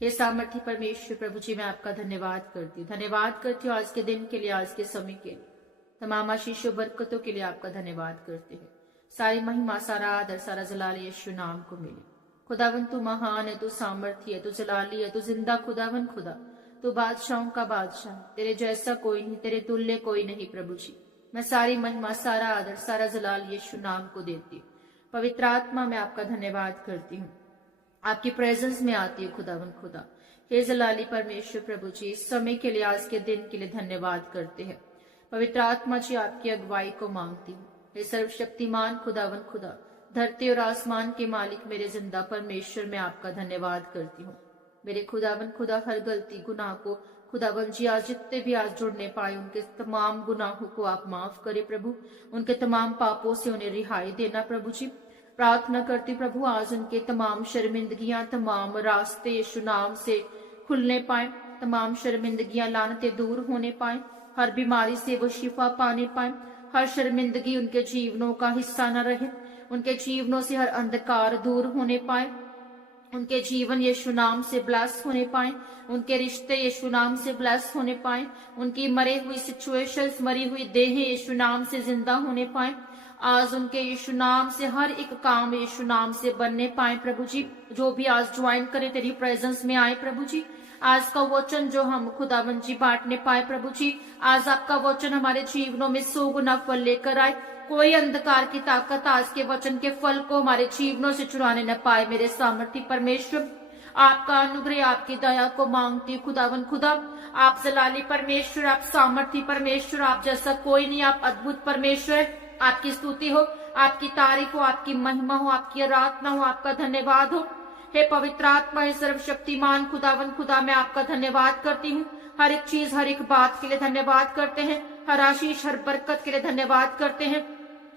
हे सामर्थ्य परमेश्वर प्रभु जी, मैं आपका धन्यवाद करती हूँ। धन्यवाद करती हूँ आज के दिन के लिए, आज के समय के लिए, तमाम आशीषों बरकतों के लिए आपका धन्यवाद करते हैं। सारी महिमा, सारा आदर, सारा जलाल यीशु नाम को मिले। खुदावन तू महान है, तू सामर्थ्य है, तू जलाली है, तू जिंदा खुदावन खुदा, तू बादशाहों का बादशाह, तेरे जैसा कोई नहीं, तेरे तुल्य कोई नहीं प्रभु जी। मैं सारी महिमा, सारा आदर, सारा जलाल यीशु नाम को देती हूँ। पवित्र आत्मा, मैं आपका धन्यवाद करती हूँ, आपकी प्रेजेंस में आती है खुदावन खुदा। हे जलाली परमेश्वर प्रभु जी, इस समय के लिए, आज के दिन के लिए धन्यवाद करते हैं। पवित्र आत्मा जी, आपकी अगुवाई को मांगती हूँ। हे सर्वशक्तिमान खुदावन खुदा, धरती और आसमान के मालिक मेरे जिंदा परमेश्वर, मैं आपका धन्यवाद करती हूँ। मेरे खुदावन खुदा, हर गलती गुनाह को खुदावन जी, आज जितने भी आज जुड़ने पाए, उनके तमाम गुनाहों को आप माफ करे प्रभु। उनके तमाम पापों से उन्हें रिहाई देना प्रभु जी। प्रार्थना करती प्रभु, आज उनके तमाम शर्मिंदगियां, तमाम रास्ते यीशु नाम से खुलने पाए, तमाम शर्मिंदगियां, लानतें दूर होने पाए, हर बीमारी से वो शिफा पाने पाए, हर शर्मिंदगी उनके जीवनों का हिस्सा न रहे, उनके जीवनों से हर अंधकार दूर होने पाए, उनके जीवन यीशु नाम से ब्लेस होने पाए, उनके रिश्ते यीशु नाम से ब्लेस होने पाए, उनकी मरे हुई सिचुएशंस, मरी हुई देहें यीशु नाम से जिंदा होने पाए। आज उनके यीशु नाम से हर एक काम यीशु नाम से बनने पाए प्रभु जी। जो भी आज ज्वाइन करे तेरी प्रेजेंस में आए प्रभु जी। आज का वचन जो हम खुदावन जी बांटने पाए प्रभु जी, आज आपका वचन हमारे जीवनों में 100 गुना फल लेकर आए। कोई अंधकार की ताकत आज के वचन के फल को हमारे जीवनों से चुराने न पाए। मेरे सामर्थ्य परमेश्वर, आपका अनुग्रह, आपकी दया को मांगती खुदावन खुदा। आप जलाली परमेश्वर, आप सामर्थ्य परमेश्वर, आप जैसा कोई नहीं, आप अद्भुत परमेश्वर। आपकी स्तुति हो, आपकी तारीफ हो, आपकी महिमा हो, आपकी आराधना हो, आपका धन्यवाद हो। हे पवित्र आत्मा, हे सर्वशक्तिमान खुदावन खुदा, मैं आपका धन्यवाद करती हूँ। हर एक चीज, हर एक बात के लिए धन्यवाद करते हैं। हर आशीष, हर बरकत के लिए धन्यवाद करते हैं।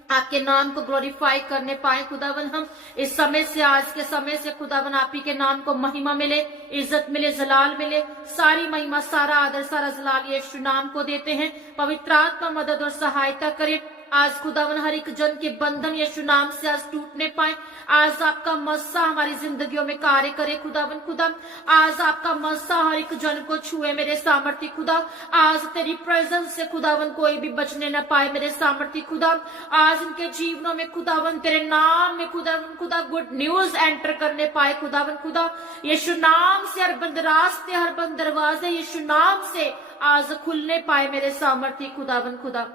आपके नाम को ग्लोरीफाई करने पाए खुदावन हम इस समय से, आज के समय से खुदावन आप ही के नाम को महिमा मिले, इज्जत मिले, जलाल मिले। सारी महिमा, सारा आदर, सारा जलाल यीशु नाम को देते हैं। पवित्र आत्मा मदद और सहायता करे। आज खुदावन हर एक जन के बंधन यीशु नाम से आज टूटने पाए। आज आपका मस्सा हमारी जिंदगियों में कार्य करे खुदावन खुदा। आज आपका मस्सा हर एक जन को छुए मेरे सामर्थ्य खुदा। आज तेरी प्रेजेंस से खुदावन कोई भी बचने न पाए मेरे सामर्थ्य खुदा। आज इनके जीवनों में खुदावन तेरे नाम में खुदावन खुदा गुड न्यूज एंटर करने पाए खुदावन खुदा। यीशु नाम से हर बंद रास्ते, हर बंद दरवाजे यीशु नाम से आज खुलने पाए मेरे सामर्थ्य खुदावन खुदा।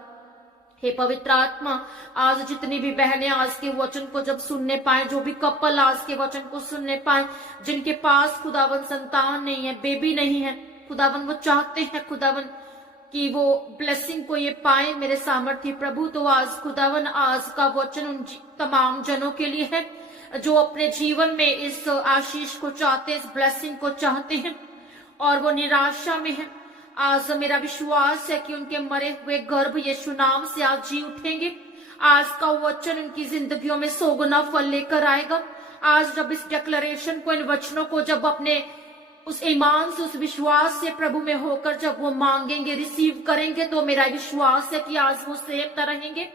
हे पवित्र आत्मा, आज जितनी भी बहनें आज के वचन को जब सुनने पाए, जो भी कपल आज के वचन को सुनने पाए, जिनके पास खुदावन संतान नहीं है, बेबी नहीं है खुदावन, वो चाहते हैं खुदावन कि वो ब्लेसिंग को ये पाए मेरे सामर्थ्य प्रभु। तो आज खुदावन, आज का वचन उन तमाम जनों के लिए है जो अपने जीवन में इस आशीष को चाहते हैं, इस ब्लेसिंग को चाहते हैं और वो निराशा में है। आज मेरा विश्वास है कि उनके मरे हुए गर्भ यीशु नाम से आज जी उठेंगे। आज का वचन उनकी जिंदगियों में 100 गुना फल लेकर आएगा। आज जब इस डिक्लेरेशन को, इन वचनों को जब अपने उस ईमान से, उस विश्वास से प्रभु में होकर जब वो मांगेंगे, रिसीव करेंगे, तो मेरा विश्वास है कि आज वो सेवता रहेंगे।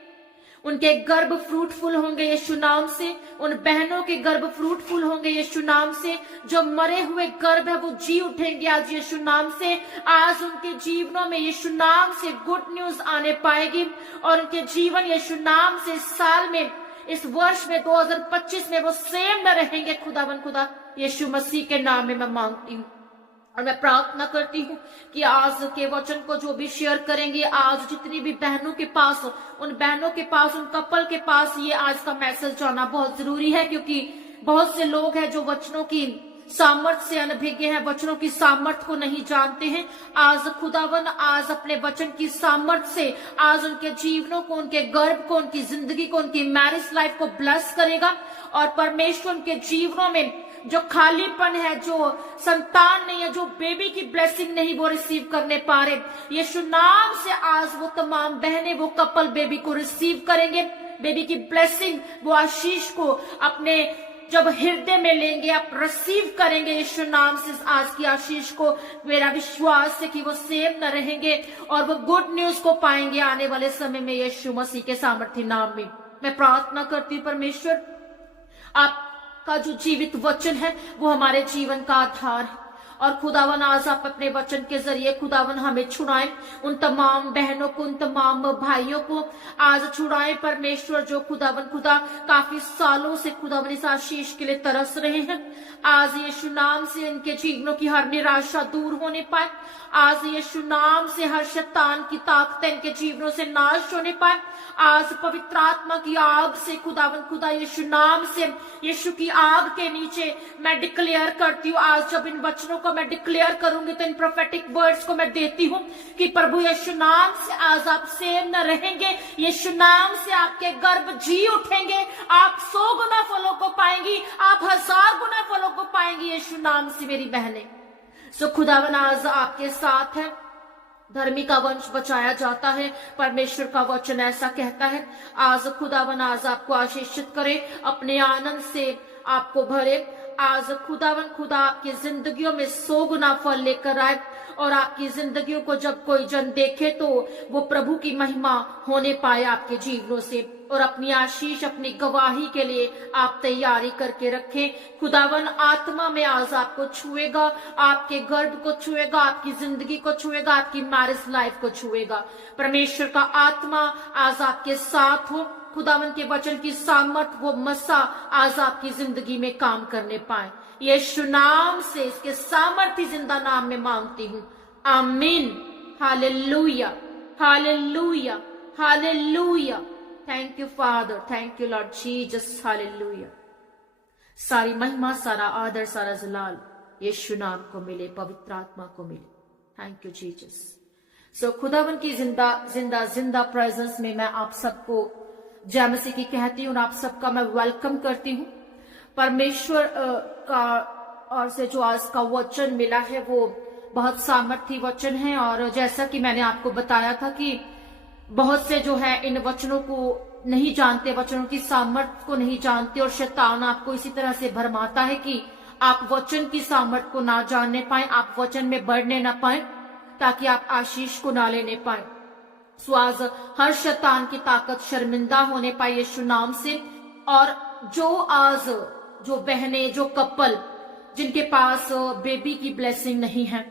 उनके गर्भ फ्रूटफुल होंगे यीशु नाम से। उन बहनों के गर्भ फ्रूटफुल होंगे यीशु नाम से। जो मरे हुए गर्भ है वो जी उठेंगे आज यीशु नाम से। आज उनके जीवनों में यीशु नाम से गुड न्यूज आने पाएगी और उनके जीवन यीशु नाम से इस साल में, इस वर्ष में 2025 में वो सेम न रहेंगे खुदावन खुदा। यीशु मसीह के नाम में मैं मांगती हूँ और मैं प्रार्थना करती हूँ कि आज के वचन को जो भी शेयर करेंगे, आज जितनी भी बहनों के पास, उन बहनों के पास, उन कपल के पास ये आज का मैसेज जाना बहुत जरूरी है, क्योंकि बहुत से लोग हैं जो वचनों की सामर्थ से अनभिज्ञ हैं, वचनों की सामर्थ को नहीं जानते हैं। आज खुदावन, आज अपने वचन की सामर्थ से आज उनके जीवनों को, उनके गर्भ को, उनकी जिंदगी को, उनकी मैरिज लाइफ को ब्लेस करेगा और परमेश्वर उनके जीवनों में जो खालीपन है, जो संतान नहीं है, जो बेबी की ब्लेसिंग नहीं वो रिसीव करने पा रहे, यीशु नाम से आज वो तमाम बहनें, वो कपल बेबी को रिसीव करेंगे। बेबी की ब्लेसिंग, वो आशीष को अपने जब हृदय में लेंगे, आप रिसीव करेंगे यीशु नाम से आज की आशीष को। मेरा विश्वास है कि वो सेव न रहेंगे और वो गुड न्यूज को पाएंगे आने वाले समय में यीशु मसीह के सामर्थ्य नाम में। मैं प्रार्थना करती हूँ परमेश्वर, आपका जो जीवित वचन है वो हमारे जीवन का आधार है। और खुदावन आज आप अपने वचन के जरिए खुदावन हमें छुड़ाएं, उन तमाम बहनों को, उन तमाम भाइयों को आज छुड़ाएं परमेश्वर, जो खुदावन खुदा काफी सालों से खुदावन इस आशीष के लिए तरस रहे हैं। आज यीशु नाम से इनके जीवनों की हर निराशा दूर होने पाए। आज यीशु नाम से हर शैतान की ताकतें इनके जीवनों से नाश होने पाए। आज पवित्र आत्मा की आग से खुदावन खुदा यीशु नाम से, यीशु की आग के नीचे मैं डिक्लेयर करती हूँ, आज जब इन वचनों को मैं डिक्लेयर करूंगी तो इन प्रोफेटिक वर्ड्स को मैं देती हूँ कि प्रभु यीशु नाम से आज आप सेम न रहेंगे। यीशु नाम से आपके गर्भ जी उठेंगे। आप 100 गुना फलों को पाएंगी, आप 1000 गुना फलों को पाएंगी यीशु नाम से मेरी बहनें। सो खुदावन आज आपके साथ है। धर्मी का वंश बचाया जाता है, परमेश्वर का वचन ऐसा कहता है। आज खुदावन आज आपको आशीषित करे, अपने आनंद से आपको भरे। आज खुदावन खुदा आपकी जिंदगियों में 100 गुना फल लेकर आए और आपकी जिंदगियों को जब कोई जन देखे तो वो प्रभु की महिमा होने पाए आपके जीवनों से, और अपनी आशीष, अपनी गवाही के लिए आप तैयारी करके रखें। खुदावन आत्मा में आज आपको छुएगा, आपके गर्भ को छुएगा, आपकी जिंदगी को छुएगा, आपकी मैरिज लाइफ को छुएगा। परमेश्वर का आत्मा आज आपके साथ हो। खुदावन के वचन की सामर्थ, वो मसा आज आपकी जिंदगी में काम करने पाए। यीशु नाम से इसके सामर्थी जिंदा नाम में मांगती हूँ, आमीन। Hallelujah, hallelujah, hallelujah. Thank you father, thank you Lord Jesus, hallelujah. सारी महिमा, सारा आदर, सारा जलाल यीशु नाम को मिले, पवित्र आत्मा को मिले। Thank you Jesus. सो खुदावन की जिंदा जिंदा जिंदा प्रेजेंस में मैं आप सबको जय मसीह की कहती हूँ और आप सबका मैं वेलकम करती हूँ। परमेश्वर का और से जो आज का वचन मिला है वो बहुत सामर्थी वचन है, और जैसा कि मैंने आपको बताया था कि बहुत से जो है इन वचनों को नहीं जानते, वचनों की सामर्थ को नहीं जानते, और शैतान आपको इसी तरह से भरमाता है कि आप वचन की सामर्थ को ना जानने पाए, आप वचन में बढ़ने ना पाए, ताकि आप आशीष को ना लेने पाए। सो आज हर शैतान की ताकत शर्मिंदा होने पाए यीशु नाम से। और जो आज जो बहने, जो कपल जिनके पास बेबी की ब्लेसिंग नहीं है,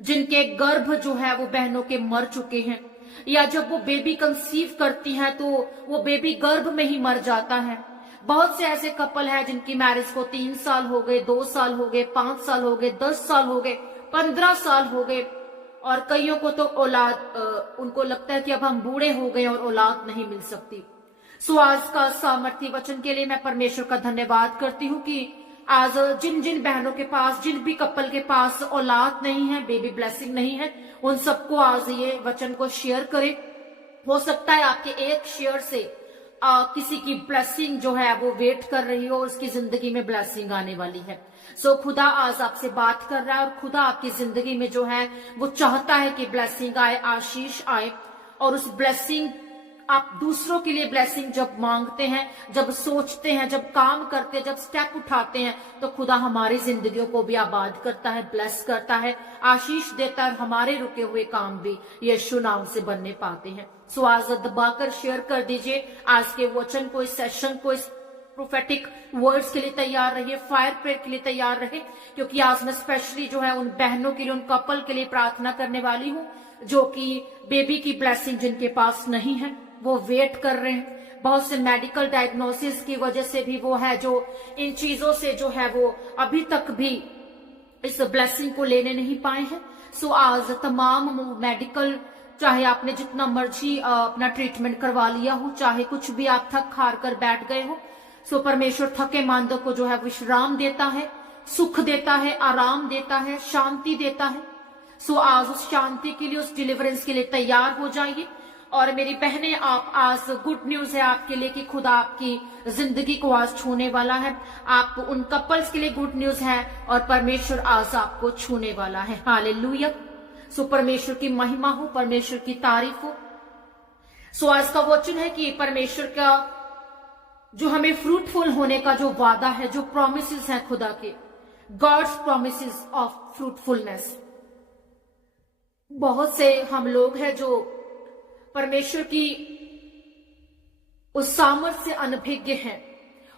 जिनके गर्भ जो है वो बहनों के मर चुके हैं, या जब वो बेबी कंसीव करती हैं तो वो बेबी गर्भ में ही मर जाता है। बहुत से ऐसे कपल हैं जिनकी मैरिज को 3 साल हो गए, 2 साल हो गए, 5 साल हो गए, 10 साल हो गए, 15 साल हो गए, और कईयों को तो औलाद, उनको लगता है कि अब हम बूढ़े हो गए और औलाद नहीं मिल सकती। सो आज का सामर्थी वचन के लिए मैं परमेश्वर का धन्यवाद करती हूँ कि आज जिन जिन बहनों के पास, जिन भी कपल के पास औलाद नहीं है, बेबी ब्लेसिंग नहीं है, उन सबको आज ये वचन को शेयर करें। हो सकता है आपके एक शेयर से किसी की ब्लेसिंग जो है वो वेट कर रही हो, उसकी जिंदगी में ब्लेसिंग आने वाली है। सो खुदा आज आपसे बात कर रहा है, और खुदा आपकी जिंदगी में जो है वो चाहता है कि ब्लेसिंग आए, आशीष आए। और उस ब्लेसिंग, आप दूसरों के लिए ब्लेसिंग जब मांगते हैं, जब सोचते हैं, जब काम करते हैं, जब स्टेप उठाते हैं, तो खुदा हमारी जिंदगियों को भी आबाद करता है, ब्लेस करता है, आशीष देता है। हमारे रुके हुए काम भी यीशु नाम से बनने पाते हैं। सो आज दबाकर शेयर कर दीजिए आज के वचन को, इस सेशन को, इस प्रोफेटिक वर्ड्स के लिए तैयार रहिए, फायर प्रेयर के लिए तैयार रहे, क्योंकि आज मैं स्पेशली जो है उन बहनों के लिए, उन कपल के लिए प्रार्थना करने वाली हूँ जो कि बेबी की ब्लेसिंग जिनके पास नहीं है, वो वेट कर रहे हैं। बहुत से मेडिकल डायग्नोसिस की वजह से भी वो है जो इन चीजों से जो है वो अभी तक भी इस ब्लेसिंग को लेने नहीं पाए हैं। सो आज तमाम मेडिकल, चाहे आपने जितना मर्जी अपना ट्रीटमेंट करवा लिया हो, चाहे कुछ भी आप थक हार कर बैठ गए हो, सो परमेश्वर थके मांदों को जो है विश्राम देता है, सुख देता है, आराम देता है, शांति देता है। सो आज उस शांति के लिए, उस डिलीवरेंस के लिए तैयार हो जाइए। और मेरी बहनें, आप आज गुड न्यूज है आपके लिए कि खुदा आपकी जिंदगी को आज छूने वाला है। आप उन कपल्स के लिए गुड न्यूज है, और परमेश्वर आज आपको छूने वाला है। हालेलुया। सो परमेश्वर की महिमा हो, परमेश्वर की तारीफ हो। सो आज का वचन है कि परमेश्वर का जो हमें फ्रूटफुल होने का जो वादा है, जो प्रॉमिसेस है खुदा के, गॉड्स प्रॉमिसेस ऑफ फ्रूटफुलनेस। बहुत से हम लोग हैं जो परमेश्वर की उस सामर्थ से अनभिज्ञ हैं,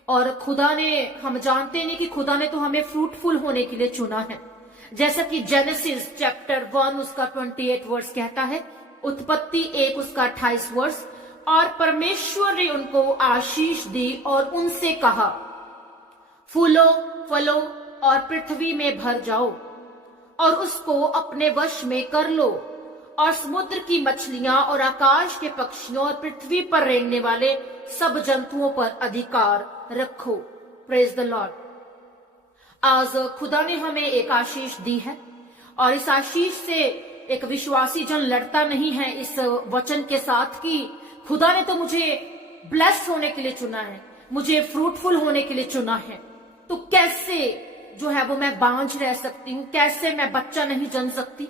और खुदा ने, हम जानते नहीं कि खुदा ने तो हमें फ्रूटफुल होने के लिए चुना है, जैसा कि जेनेसिस चैप्टर 1 उसका 28 वर्ष कहता है, उत्पत्ति 1 उसका 28 वर्ष, और परमेश्वर ने उनको आशीष दी और उनसे कहा, फूलो फलो और पृथ्वी में भर जाओ और उसको अपने वश में कर लो, और समुद्र की मछलियां और आकाश के पक्षियों और पृथ्वी पर रेंगने वाले सब जंतुओं पर अधिकार रखो। Praise the Lord. आज खुदा ने हमें एक आशीष दी है, और इस आशीष से एक विश्वासी जन लड़ता नहीं है इस वचन के साथ कि खुदा ने तो मुझे ब्लेस्ड होने के लिए चुना है, मुझे फ्रूटफुल होने के लिए चुना है, तो कैसे जो है वो मैं बांझ रह सकती हूँ, कैसे मैं बच्चा नहीं जन सकती,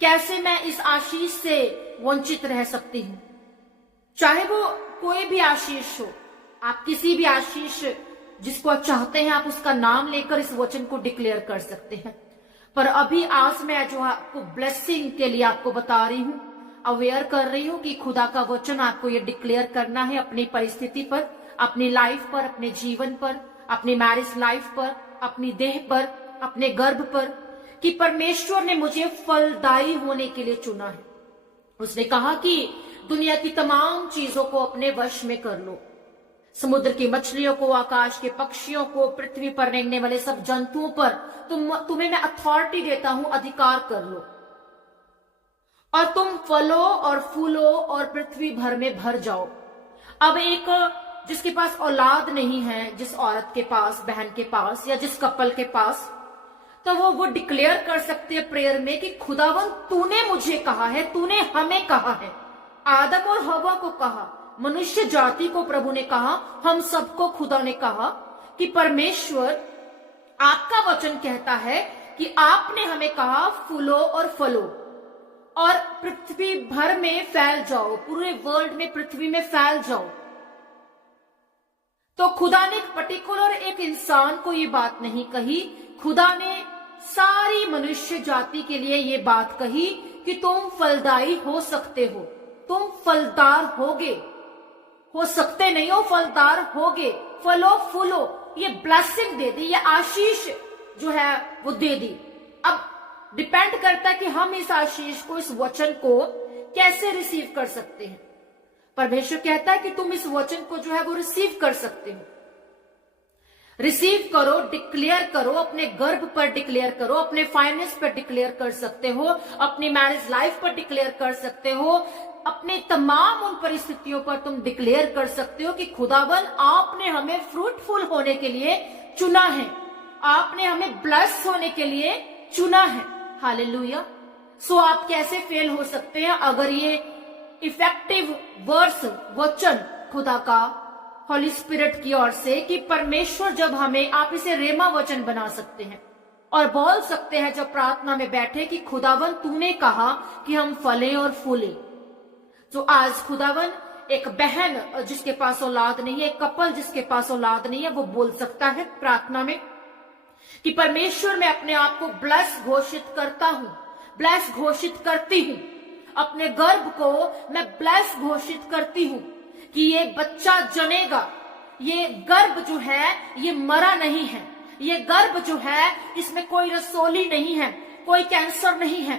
कैसे मैं इस आशीष से वंचित रह सकती हूँ। चाहे वो कोई भी आशीष हो, आप किसी भी आशीष जिसको आप चाहते हैं, आप उसका नाम लेकर इस वचन को डिक्लेयर कर सकते हैं। पर अभी आज मैं जो आपको ब्लेसिंग के लिए आपको बता रही हूँ, अवेयर कर रही हूँ कि खुदा का वचन आपको ये डिक्लेयर करना है अपनी परिस्थिति पर, अपनी लाइफ पर, अपने जीवन पर, अपनी मैरिज लाइफ पर, अपनी देह पर, अपने गर्भ पर, कि परमेश्वर ने मुझे फलदायी होने के लिए चुना है। उसने कहा कि दुनिया की तमाम चीजों को अपने वश में कर लो, समुद्र की मछलियों को, आकाश के पक्षियों को, पृथ्वी पर रेंगने वाले सब जंतुओं पर तुम्हें मैं अथॉरिटी देता हूं, अधिकार कर लो, और तुम फलो और फूलो और पृथ्वी भर में भर जाओ। अब एक जिसके पास औलाद नहीं है, जिस औरत के पास, बहन के पास, या जिस कपल के पास, तो वो डिक्लेयर कर सकते हैं प्रेयर में कि खुदावन तूने मुझे कहा है, तूने हमें कहा है, आदम और हवा को कहा, मनुष्य जाति को प्रभु ने कहा, हम सबको खुदा ने कहा कि परमेश्वर आपका वचन कहता है कि आपने हमें कहा फूलो और फलो और पृथ्वी भर में फैल जाओ, पूरे वर्ल्ड में, पृथ्वी में फैल जाओ। तो खुदा ने पर्टिकुलर एक इंसान को ये बात नहीं कही, खुदा ने सारी मनुष्य जाति के लिए ये बात कही कि तुम फलदायी हो सकते हो, तुम फलदार होगे, हो सकते नहीं हो, फलदार होगे, फलो फूलो, ये ब्लेसिंग दे दी, ये आशीष जो है वो दे दी। अब डिपेंड करता है कि हम इस आशीष को, इस वचन को कैसे रिसीव कर सकते हैं। परमेश्वर कहता है कि तुम इस वचन को जो है वो रिसीव कर सकते हो। रिसीव करो, डिक्लेयर करो, अपने गर्भ पर डिक्लेयर करो, अपने फाइनेंस पर डिक्लेयर कर सकते हो, अपनी मैरिज लाइफ पर डिक्लेयर कर सकते हो, अपने तमाम उन परिस्थितियों पर तुम डिक्लेयर कर सकते हो कि खुदावन आपने हमें फ्रूटफुल होने के लिए चुना है, आपने हमें ब्लेस होने के लिए चुना है। हालेलुया। सो आप कैसे फेल हो सकते हैं अगर ये इफेक्टिव वर्ड्स, वचन खुदा का, होली स्पिरिट की ओर से, कि परमेश्वर जब हमें, आप इसे रेमा वचन बना सकते हैं और बोल सकते हैं जब प्रार्थना में बैठे कि खुदावन तूने कहा कि हम फलें और फूलें। तो आज खुदावन, एक बहन जिसके पास औलाद नहीं है, एक कपल जिसके पास औलाद नहीं है, वो बोल सकता है प्रार्थना में कि परमेश्वर मैं अपने आप को ब्लेस घोषित करता हूं, ब्लेस घोषित करती हूं, अपने गर्भ को मैं ब्लेस घोषित करती हूं कि ये बच्चा जनेगा, ये गर्भ जो है ये मरा नहीं है, ये गर्भ जो है इसमें कोई रसोली नहीं है, कोई कैंसर नहीं है,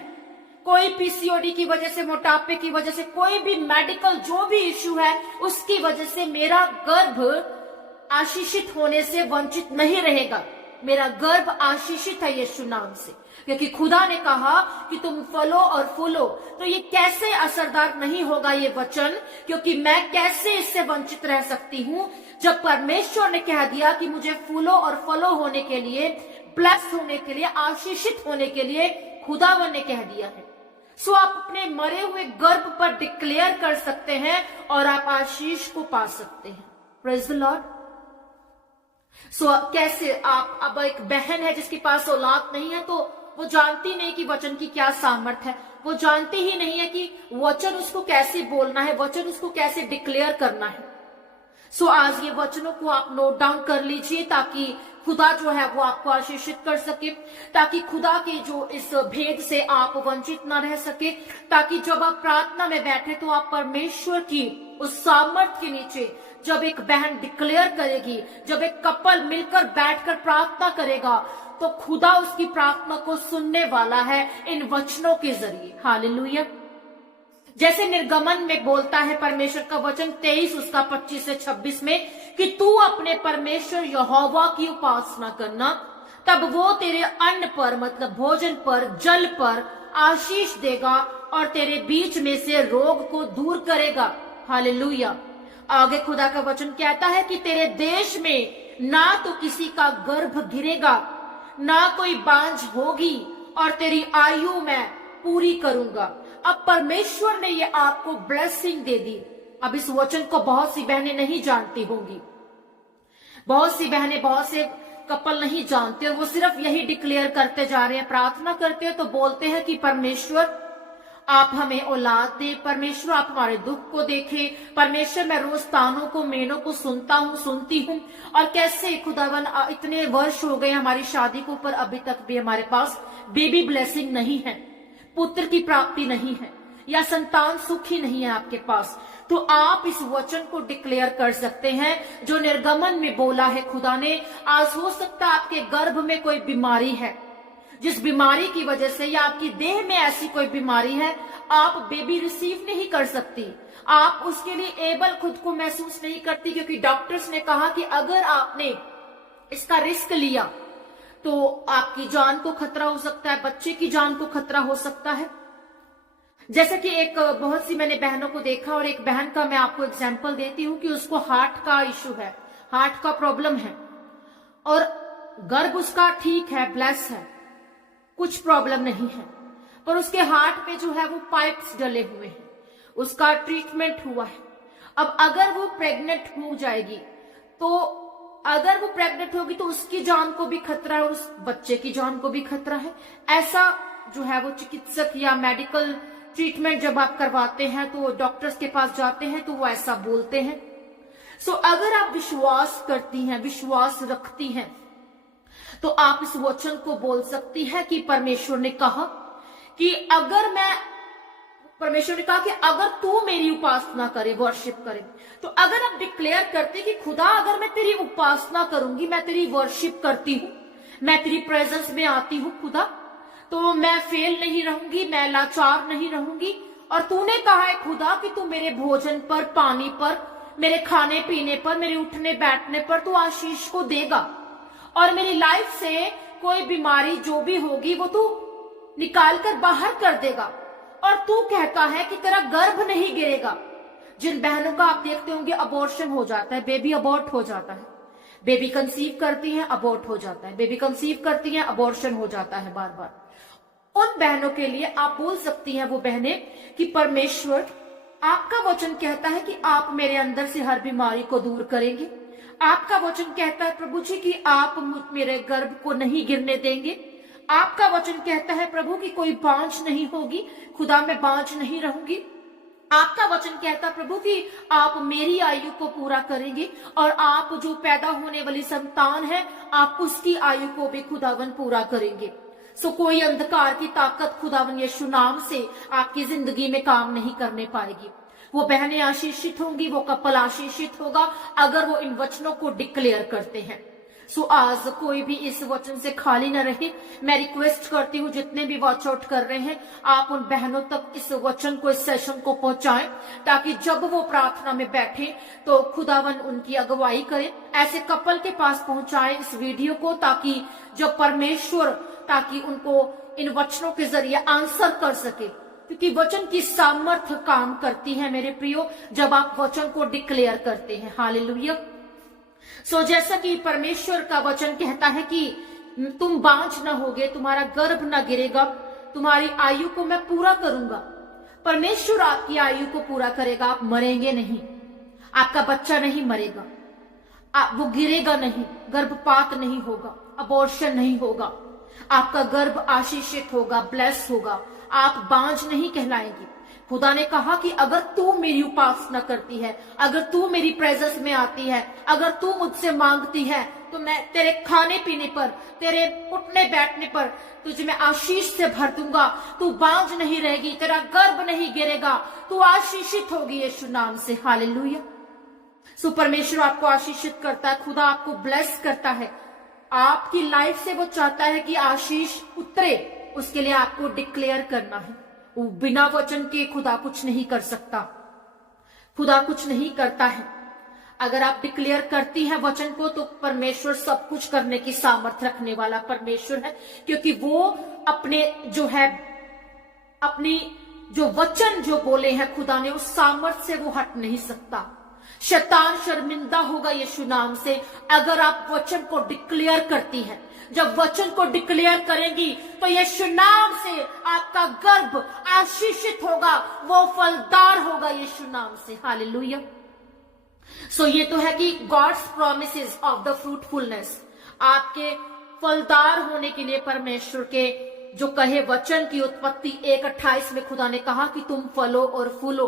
कोई पीसीओडी की वजह से, मोटापे की वजह से, कोई भी मेडिकल जो भी इश्यू है उसकी वजह से मेरा गर्भ आशीषित होने से वंचित नहीं रहेगा। मेरा गर्भ आशीषित है यीशु नाम से, क्योंकि खुदा ने कहा कि तुम फलो और फूलो। तो ये कैसे असरदार नहीं होगा ये वचन, क्योंकि मैं कैसे इससे वंचित रह सकती हूँ जब परमेश्वर ने कह दिया कि मुझे फूलो और फलो होने के लिए, ब्लेस होने के लिए, आशीषित होने के लिए खुदावन ने कह दिया है। सो आप अपने मरे हुए गर्भ पर डिक्लेयर कर सकते हैं और आप आशीष को पा सकते हैं। Praise the Lord. सो कैसे आप, अब एक बहन है जिसके पास औलाद नहीं है, तो वो जानती नहीं कि वचन की क्या सामर्थ है, वो जानती ही नहीं है कि वचन उसको कैसे बोलना है, वचन उसको कैसे डिक्लेयर करना है। सो आज ये वचनों को आप नोट डाउन कर लीजिए ताकि खुदा जो है वो आपको आशीषित कर सके, ताकि खुदा के जो इस भेद से आप वंचित ना रह सके, ताकि जब आप प्रार्थना में बैठे तो आप परमेश्वर की उस सामर्थ के नीचे, जब एक बहन डिक्लेयर करेगी, जब एक कपल मिलकर बैठकर प्रार्थना करेगा, तो खुदा उसकी प्रार्थना को सुनने वाला है इन वचनों के जरिए। हालेलुया। जैसे निर्गमन में बोलता है परमेश्वर का वचन 23 उसका 25 से 26 में कि तू अपने परमेश्वर यहोवा की उपासना करना, तब वो तेरे अन्न पर मतलब भोजन पर, जल पर आशीष देगा और तेरे बीच में से रोग को दूर करेगा। हालेलुया। आगे खुदा का वचन कहता है कि तेरे देश में ना तो किसी का गर्भ गिरेगा, ना कोई बांझ होगी, और तेरी आयु मैं पूरी करूंगा। अब परमेश्वर ने ये आपको ब्लेसिंग दे दी। अब इस वचन को बहुत सी बहनें नहीं जानती होंगी, बहुत सी बहनें, बहुत से कपल नहीं जानते, और वो सिर्फ यही डिक्लेयर करते जा रहे हैं, प्रार्थना करते हैं तो बोलते हैं कि परमेश्वर आप हमें औलाद दे, परमेश्वर आप हमारे दुख को देखे, परमेश्वर मैं रोज तानों को, मेनों को सुनता हूँ, सुनती हूँ, और कैसे खुदावन इतने वर्ष हो गए हमारी शादी को, पर अभी तक भी हमारे पास बेबी ब्लेसिंग नहीं है, पुत्र की प्राप्ति नहीं है, या संतान सुख ही नहीं है आपके पास। तो आप इस वचन को डिक्लेयर कर सकते हैं जो निर्गमन में बोला है खुदा ने। आज हो सकता है आपके गर्भ में कोई बीमारी है, जिस बीमारी की वजह से या आपकी देह में ऐसी कोई बीमारी है, आप बेबी रिसीव नहीं कर सकती, आप उसके लिए एबल खुद को महसूस नहीं करती, क्योंकि डॉक्टर्स ने कहा कि अगर आपने इसका रिस्क लिया तो आपकी जान को खतरा हो सकता है, बच्चे की जान को खतरा हो सकता है। जैसे कि एक बहुत सी मैंने बहनों को देखा, और एक बहन का मैं आपको एग्जांपल देती हूँ कि उसको हार्ट का इश्यू है, हार्ट का प्रॉब्लम है, और गर्भ उसका ठीक है, ब्लेस है, कुछ प्रॉब्लम नहीं है, पर उसके हार्ट में जो है वो पाइप्स डले हुए हैं, उसका ट्रीटमेंट हुआ है। अब अगर वो प्रेग्नेंट हो जाएगी, तो अगर वो प्रेग्नेंट होगी तो उसकी जान को भी खतरा है और उस बच्चे की जान को भी खतरा है। ऐसा जो है वो चिकित्सक या मेडिकल ट्रीटमेंट जब आप करवाते हैं तो डॉक्टर्स के पास जाते हैं तो वो ऐसा बोलते हैं। सो अगर आप विश्वास करती हैं, विश्वास रखती हैं, तो आप इस वचन को बोल सकती है कि परमेश्वर ने कहा कि परमेश्वर ने कहा कि अगर तू मेरी उपासना करे, वर्शिप करे, तो अगर आप डिक्लेयर करते कि खुदा अगर मैं तेरी उपासना करूंगी, मैं तेरी वर्शिप करती हूँ, मैं तेरी प्रेजेंस में आती हूँ खुदा, तो मैं फेल नहीं रहूंगी, मैं लाचार नहीं रहूंगी। और तूने कहा है खुदा कि तू मेरे भोजन पर, पानी पर, मेरे खाने पीने पर, मेरे उठने बैठने पर तू आशीष को देगा, और मेरी लाइफ से कोई बीमारी जो भी होगी वो तू निकाल कर बाहर कर देगा, और तू कहता है कि तेरा गर्भ नहीं गिरेगा। जिन बहनों का आप देखते होंगे अबॉर्शन हो जाता है, बेबी अबॉर्ट हो जाता है, बेबी कंसीव करती हैं, अबॉर्ट हो जाता है, बेबी कंसीव करती हैं, अबॉर्शन हो जाता है बार बार। उन बहनों के लिए आप बोल सकती हैं वो बहनें कि परमेश्वर आपका वचन कहता है कि आप मेरे अंदर से हर बीमारी को दूर करेंगे। आपका वचन कहता है प्रभु जी कि आप मेरे गर्भ को नहीं गिरने देंगे। आपका वचन कहता है प्रभु कि कोई बांझ नहीं होगी, खुदा मैं बांझ नहीं रहूंगी। आपका वचन कहता है प्रभु कि आप मेरी आयु को पूरा करेंगे, और आप जो पैदा होने वाली संतान है आप उसकी आयु को भी खुदावन पूरा करेंगे। सो कोई अंधकार की ताकत खुदावन यीशु नाम से आपकी जिंदगी में काम नहीं करने पाएगी। वो बहनें आशीषित होंगी, वो कपल आशीषित होगा अगर वो इन वचनों को डिक्लेयर करते हैं। सो आज कोई भी इस वचन से खाली न रहे। मैं रिक्वेस्ट करती हूँ जितने भी वॉच आउट कर रहे हैं, आप उन बहनों तक इस वचन को, इस सेशन को पहुंचाएं, ताकि जब वो प्रार्थना में बैठे तो खुदावन उनकी अगुवाई करे। ऐसे कपल के पास पहुंचाएं इस वीडियो को, ताकि जब परमेश्वर उनको इन वचनों के जरिए आंसर कर सके, क्योंकि वचन की सामर्थ्य काम करती है मेरे प्रियो जब आप वचन को डिक्लेयर करते हैं। हालेलुया। सो जैसा कि परमेश्वर का वचन कहता है कि तुम बांझ न होगे, तुम्हारा गर्भ न गिरेगा, तुम्हारी आयु को मैं पूरा करूंगा। परमेश्वर आपकी आयु को पूरा करेगा, आप मरेंगे नहीं, आपका बच्चा नहीं मरेगा, वो गिरेगा नहीं, गर्भपात नहीं होगा, अबॉर्शन नहीं होगा, आपका गर्भ आशीषित होगा, ब्लेस होगा, आप बांझ नहीं कहलाएंगी। खुदा ने कहा कि अगर तू मेरी उपासना करती है, अगर तू मेरी प्रेजेंस में आती है, अगर तू मुझसे मांगती है, तो मैं तेरे खाने पीने पर, तेरे उठने बैठने पर तुझे मैं आशीष से भर दूंगा। तू बांझ नहीं रहेगी, तेरा गर्भ नहीं गिरेगा, तू आशीषित होगी यीशु नाम से। हालेलुया। सो परमेश्वर आपको आशीषित करता है, खुदा आपको ब्लेस करता है। आपकी लाइफ से वो चाहता है कि आशीष उतरे, उसके लिए आपको डिक्लेयर करना है। वो बिना वचन के खुदा कुछ नहीं कर सकता, खुदा कुछ नहीं करता है। अगर आप डिक्लेयर करती हैं वचन को, तो परमेश्वर सब कुछ करने की सामर्थ्य रखने वाला परमेश्वर है, क्योंकि वो अपने अपनी जो वचन जो बोले हैं खुदा ने, उस सामर्थ्य से वो हट नहीं सकता। शैतान शर्मिंदा होगा यीशु नाम से अगर आप वचन को डिक्लेयर करती हैं। जब वचन को डिक्लेयर करेंगी तो यीशु नाम से आपका गर्भ आशीषित होगा, वो फलदार होगा यीशु नाम से। हालेलुया। सो ये तो है कि God's promises of the fruitfulness, आपके फलदार होने के लिए परमेश्वर के जो कहे वचन की उत्पत्ति 1:28 में खुदा ने कहा कि तुम फलो और फूलो।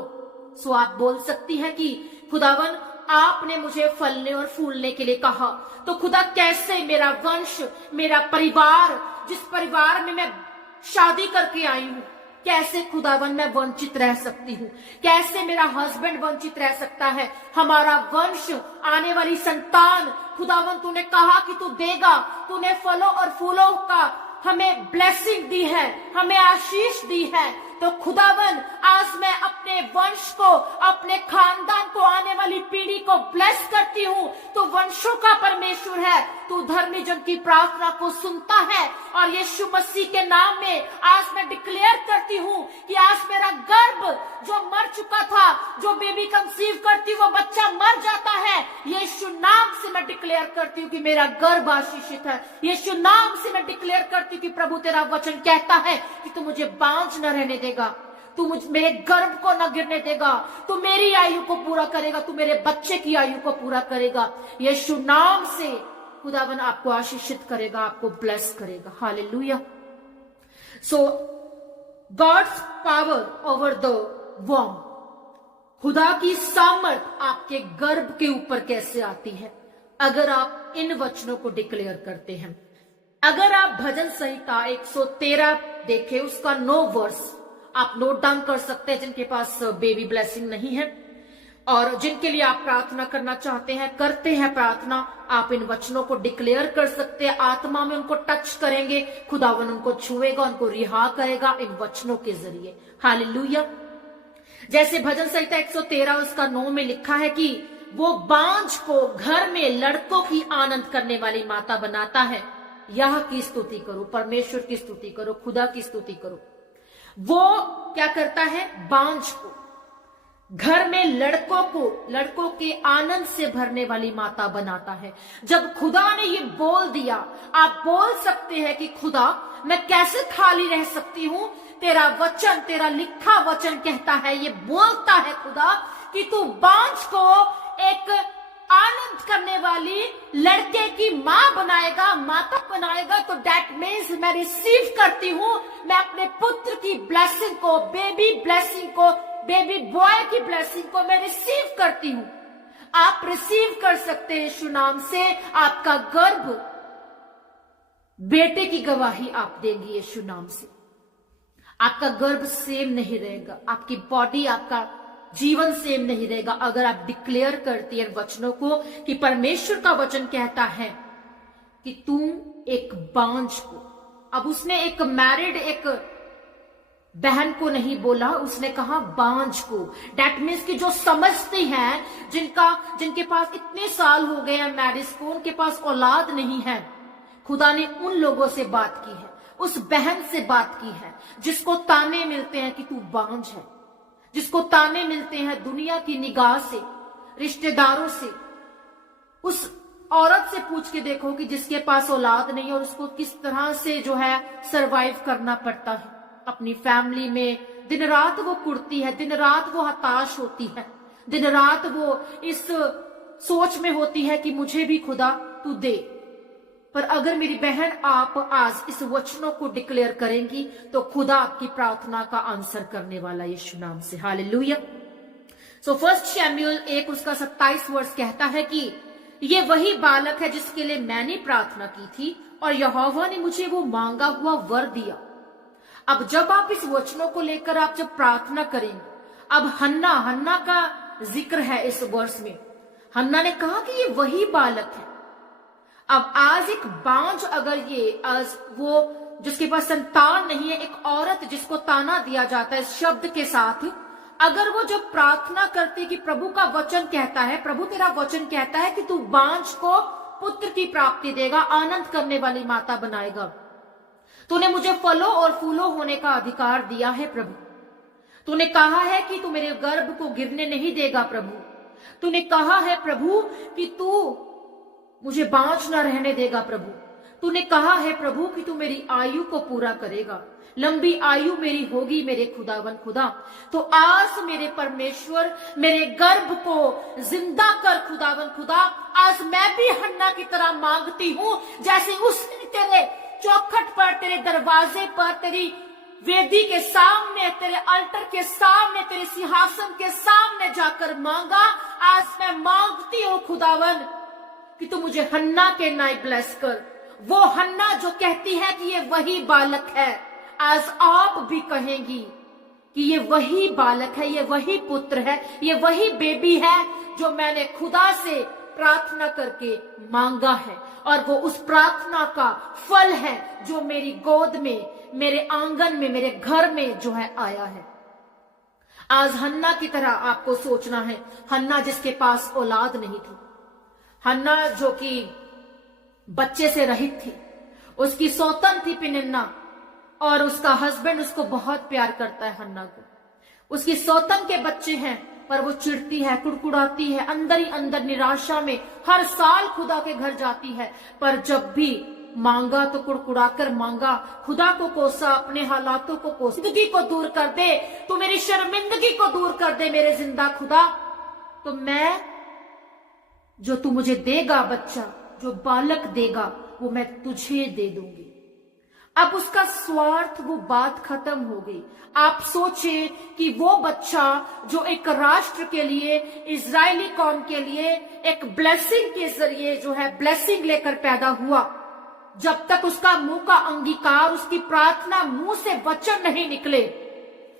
सो आप बोल सकती हैं कि खुदावन आपने मुझे फलने और फूलने के लिए कहा, तो खुदा कैसे मेरा वंश, मेरा परिवार, जिस परिवार में मैं शादी करके आई हूं, कैसे खुदावन मैं वंचित रह सकती हूँ? कैसे मेरा हस्बैंड वंचित रह सकता है? हमारा वंश, आने वाली संतान, खुदावन तूने कहा कि तू देगा, तूने फलों और फूलों का हमें ब्लेसिंग दी है, हमें आशीष दी है। तो खुदावन आज मैं अपने वंश को, अपने खानदान को, आने वाली पीढ़ी को ब्लेस करती हूँ। तो वंशों का परमेश्वर है, तू धर्मी जन की प्रार्थना को सुनता है। और यीशु मसीह के नाम में आज मैं डिक्लेयर करती हूँ कि आज मेरा गर्भ जो मर चुका था, जो बेबी कंसीव करती वो बच्चा मर जाता है, यीशु नाम से मैं डिक्लेयर करती हूँ कि मेरा गर्भ आशीषित है। यीशु नाम से मैं डिक्लेयर करती हूँ कि प्रभु तेरा वचन कहता है कि तू मुझे बांझ न रहने देगा, तू मेरे गर्भ को न गिरने देगा, तू मेरी आयु को पूरा करेगा, तू मेरे बच्चे की आयु को पूरा करेगा। यीशु नाम से खुदावन आपको आशीषित करेगा, आपको ब्लेस करेगा। Hallelujah. So God's power over the worm, खुदा की सामर्थ आपके गर्भ के ऊपर कैसे आती है? अगर आप इन वचनों को डिक्लेयर करते हैं। अगर आप भजन संहिता 113 देखें, उसका 9 वर्स आप नोट डाउन कर सकते हैं, जिनके पास बेबी ब्लेसिंग नहीं है और जिनके लिए आप प्रार्थना करना चाहते हैं, करते हैं प्रार्थना, आप इन वचनों को डिक्लेयर कर सकते हैं। आत्मा में उनको टच करेंगे, खुदावन उनको छुएगा, उनको रिहा करेगा इन वचनों के जरिए। हालेलुया। जैसे भजन संहिता 113 उसका 9 में लिखा है कि वो बांझ को घर में लड़कों की आनंद करने वाली माता बनाता है। यह की स्तुति करो, परमेश्वर की स्तुति करो, खुदा की स्तुति करो। वो क्या करता है? बांझ को घर में लड़कों के आनंद से भरने वाली माता बनाता है। जब खुदा ने ये बोल दिया, आप बोल सकते हैं कि खुदा मैं कैसे खाली रह सकती हूं? तेरा वचन, तेरा लिखा वचन कहता है, ये बोलता है खुदा कि तू बांझ को एक आनंद करने वाली लड़के की मां बनाएगा, माता बनाएगा। तो दैट मीन्स मैं रिसीव करती हूं, मैं अपने पुत्र की ब्लेसिंग को, बेबी ब्लेसिंग को, बेबी बॉय की ब्लेसिंग को मैं रिसीव करती हूं। आप रिसीव कर सकते हैं यीशु नाम से। आपका गर्भ बेटे की गवाही आप देंगी यीशु नाम से। आपका गर्भ सेम नहीं रहेगा, आपकी बॉडी, आपका जीवन सेम नहीं रहेगा अगर आप डिक्लेयर करती है वचनों को कि परमेश्वर का वचन कहता है कि तू एक बांझ को, अब उसने एक मैरिड एक बहन को नहीं बोला, उसने कहा बांझ को। दैट मीन्स कि जो समझती हैं, जिनके पास इतने साल हो गए हैं मैरिज को, उनके पास औलाद नहीं है, खुदा ने उन लोगों से बात की है, उस बहन से बात की है जिसको ताने मिलते हैं कि तू बांझ है, जिसको ताने मिलते हैं दुनिया की निगाह से, रिश्तेदारों से। उस औरत से पूछ के देखो कि जिसके पास औलाद नहीं है और उसको किस तरह से जो है सरवाइव करना पड़ता है अपनी फैमिली में। दिन रात वो कुड़ती है, दिन रात वो हताश होती है, दिन रात वो इस सोच में होती है कि मुझे भी खुदा तू दे। पर अगर मेरी बहन आप आज इस वचनों को डिक्लेयर करेंगी तो खुदा आपकी प्रार्थना का आंसर करने वाला यीशु नाम से। हालेलुया। सो 1 शमूएल 1 उसका 27 वर्ष कहता है कि ये वही बालक है जिसके लिए मैंने प्रार्थना की थी और यहोवा ने मुझे वो मांगा हुआ वर दिया। अब जब आप इस वचनों को लेकर आप जब प्रार्थना करेंगे, अब हन्ना का जिक्र है इस वर्ष में। हन्ना ने कहा कि ये वही बालक है। अब आज एक बांझ अगर ये आज वो जिसके पास संतान नहीं है, एक औरत जिसको ताना दिया जाता है इस शब्द के साथ, अगर वो जब प्रार्थना करती कि प्रभु का वचन कहता है, प्रभु तेरा वचन कहता है कि तू बांझ को पुत्र की प्राप्ति देगा, आनंद करने वाली माता बनाएगा, तूने मुझे फलों और फूलों होने का अधिकार दिया है प्रभु, तूने कहा है कि तू मेरे गर्भ को गिरने नहीं देगा प्रभु, तूने कहा है प्रभु कि तू मुझे बांझ न रहने देगा प्रभु, तूने कहा है प्रभु कि तू मेरी आयु को पूरा करेगा, लंबी आयु मेरी होगी मेरे खुदावन खुदा। तो आज मेरे परमेश्वर मेरे गर्भ को जिंदा कर खुदावन खुदा। आज मैं भी हन्ना की तरह मांगती हूँ, जैसे उसने तेरे चौखट पर, तेरे दरवाजे पर, तेरी वेदी के सामने, तेरे अल्टर के सामने, तेरे सिंहासन के सामने जाकर मांगा। आज मैं मांगती हूँ खुदावन कि तू मुझे हन्ना के नाई ब्लेस कर, वो हन्ना जो कहती है कि ये वही बालक है, आज आप भी कहेंगी कि ये वही बालक है, ये वही पुत्र है, ये वही बेबी है जो मैंने खुदा से प्रार्थना करके मांगा है, और वो उस प्रार्थना का फल है जो मेरी गोद में, मेरे आंगन में, मेरे घर में जो है आया है। आज हन्ना की तरह आपको सोचना है, हन्ना जिसके पास औलाद नहीं थी, हन्ना जो कि बच्चे से रहित थी, उसकी सौतन थी पिनिन्ना, और उसका हस्बैंड उसको बहुत प्यार करता है हन्ना को। उसकी सौतन के बच्चे हैं, पर वो चिढ़ती है, कुड़कुड़ाती है, अंदर ही अंदर निराशा में हर साल खुदा के घर जाती है, पर जब भी मांगा तो कुड़कुड़ाकर मांगा, खुदा को कोसा, अपने हालातों को कोसा, जिंदगी को दूर कर दे, तू मेरी शर्मिंदगी को दूर कर दे मेरे जिंदा खुदा, तो मैं जो तू मुझे देगा बच्चा, जो बालक देगा, वो मैं तुझे दे दूंगी। अब उसका स्वार्थ, वो बात खत्म हो गई। आप सोचे कि वो बच्चा जो एक राष्ट्र के लिए, इजरायली कौम के लिए एक ब्लेसिंग के जरिए जो है ब्लेसिंग लेकर पैदा हुआ, जब तक उसका मुंह का अंगीकार, उसकी प्रार्थना, मुंह से वचन नहीं निकले,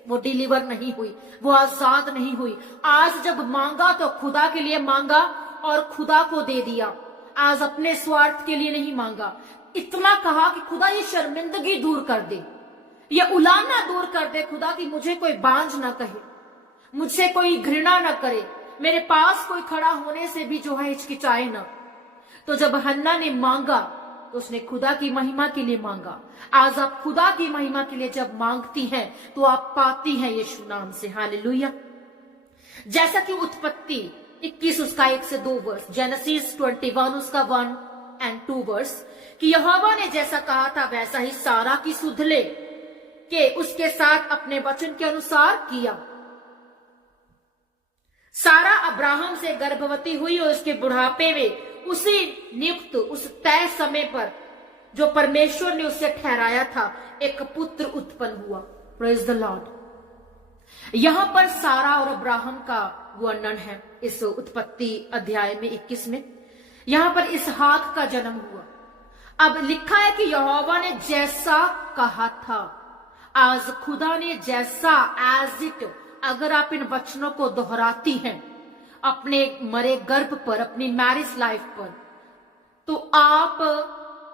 वो डिलीवर नहीं हुई, वो आजाद नहीं हुई। आज जब मांगा तो खुदा के लिए मांगा और खुदा को दे दिया। आज अपने स्वार्थ के लिए नहीं मांगा, इतना कहा कि खुदा ये शर्मिंदगी दूर कर दे, ये उलाहना दूर कर दे खुदा, कि मुझे कोई बांझ ना कहे, मुझसे कोई घृणा ना करे, मेरे पास कोई खड़ा होने से भी जो है हिचकिचाए ना। तो जब हन्ना ने मांगा तो उसने खुदा की महिमा के लिए मांगा। आज आप खुदा की महिमा के लिए जब मांगती हैं तो आप पाती हैं यीशु नाम से। हालेलुया। जैसा कि उत्पत्ति 21 उसका 1 से 2 वर्ष, जेनेसिस 21 उसका 1 और 2 वर्ष, कि यहोवा ने जैसा कहा था वैसा ही सारा की सुध ले के उसके साथ अपने वचन के अनुसार किया। सारा अब्राहम से गर्भवती हुई और उसके बुढ़ापे में उसी नियुक्त, उस तय समय पर जो परमेश्वर ने उससे ठहराया था, एक पुत्र उत्पन्न हुआ। Praise the Lord. यहां पर सारा और अब्राहम का वर्णन है इस उत्पत्ति अध्याय में 21 में। यहां पर इसहाक का जन्म हुआ। अब लिखा है कि यहोवा ने जैसा कहा था। आज खुदा ने जैसा, एज इट, अगर आप इन वचनों को दोहराती हैं अपने मरे गर्भ पर, अपनी मैरिज लाइफ पर, तो आप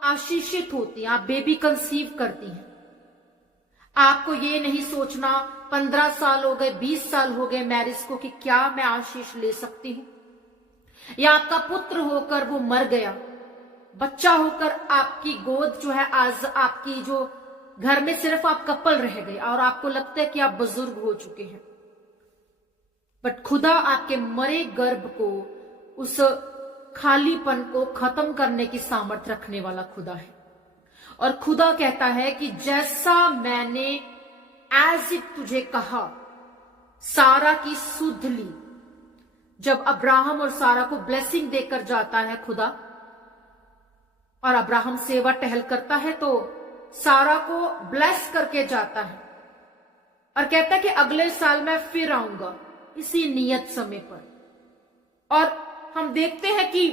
आशीषित होती हैं, आप बेबी कंसीव करती हैं। आपको ये नहीं सोचना 15 साल हो गए, 20 साल हो गए मैरिज को, कि क्या मैं आशीष ले सकती हूं, या आपका पुत्र होकर वो मर गया, बच्चा होकर आपकी गोद जो है, आज आपकी जो घर में सिर्फ आप कपल रह गए और आपको लगता है कि आप बुजुर्ग हो चुके हैं, बट खुदा आपके मरे गर्भ को, उस खालीपन को खत्म करने की सामर्थ्य रखने वाला खुदा है। और खुदा कहता है कि जैसा मैंने एज इट तुझे कहा, सारा की सुध ली। जब अब्राहम और सारा को ब्लेसिंग देकर जाता है खुदा, और अब्राहम सेवा टहल करता है, तो सारा को ब्लेस करके जाता है और कहता है कि अगले साल मैं फिर आऊंगा इसी नियत समय पर। और हम देखते हैं कि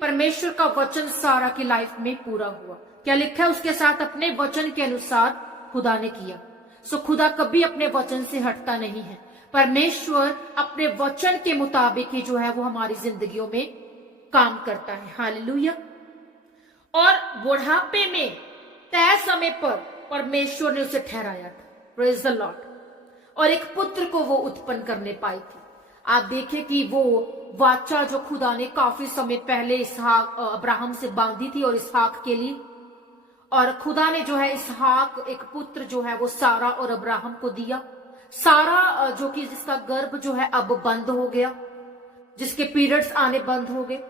परमेश्वर का वचन सारा की लाइफ में पूरा हुआ। क्या लिखा है? उसके साथ अपने वचन के अनुसार खुदा ने किया। सो खुदा कभी अपने वचन से हटता नहीं है। परमेश्वर अपने वचन के मुताबिक ही जो है वो हमारी जिंदगियों में काम करता है। हालेलुया। और बुढ़ापे में तय समय पर परमेश्वर ने उसे ठहराया था। Praise the Lord. और एक पुत्र को वो उत्पन्न करने पाई थी। आप देखें कि वो वाचा जो खुदा ने काफी समय पहले इसहाक अब्राहम से बांधी थी और इसहाक के लिए, और खुदा ने जो है इसहाक एक पुत्र जो है वो सारा और अब्राहम को दिया। सारा जो कि जिसका गर्भ जो है अब बंद हो गया, जिसके पीरियड्स आने बंद हो गए,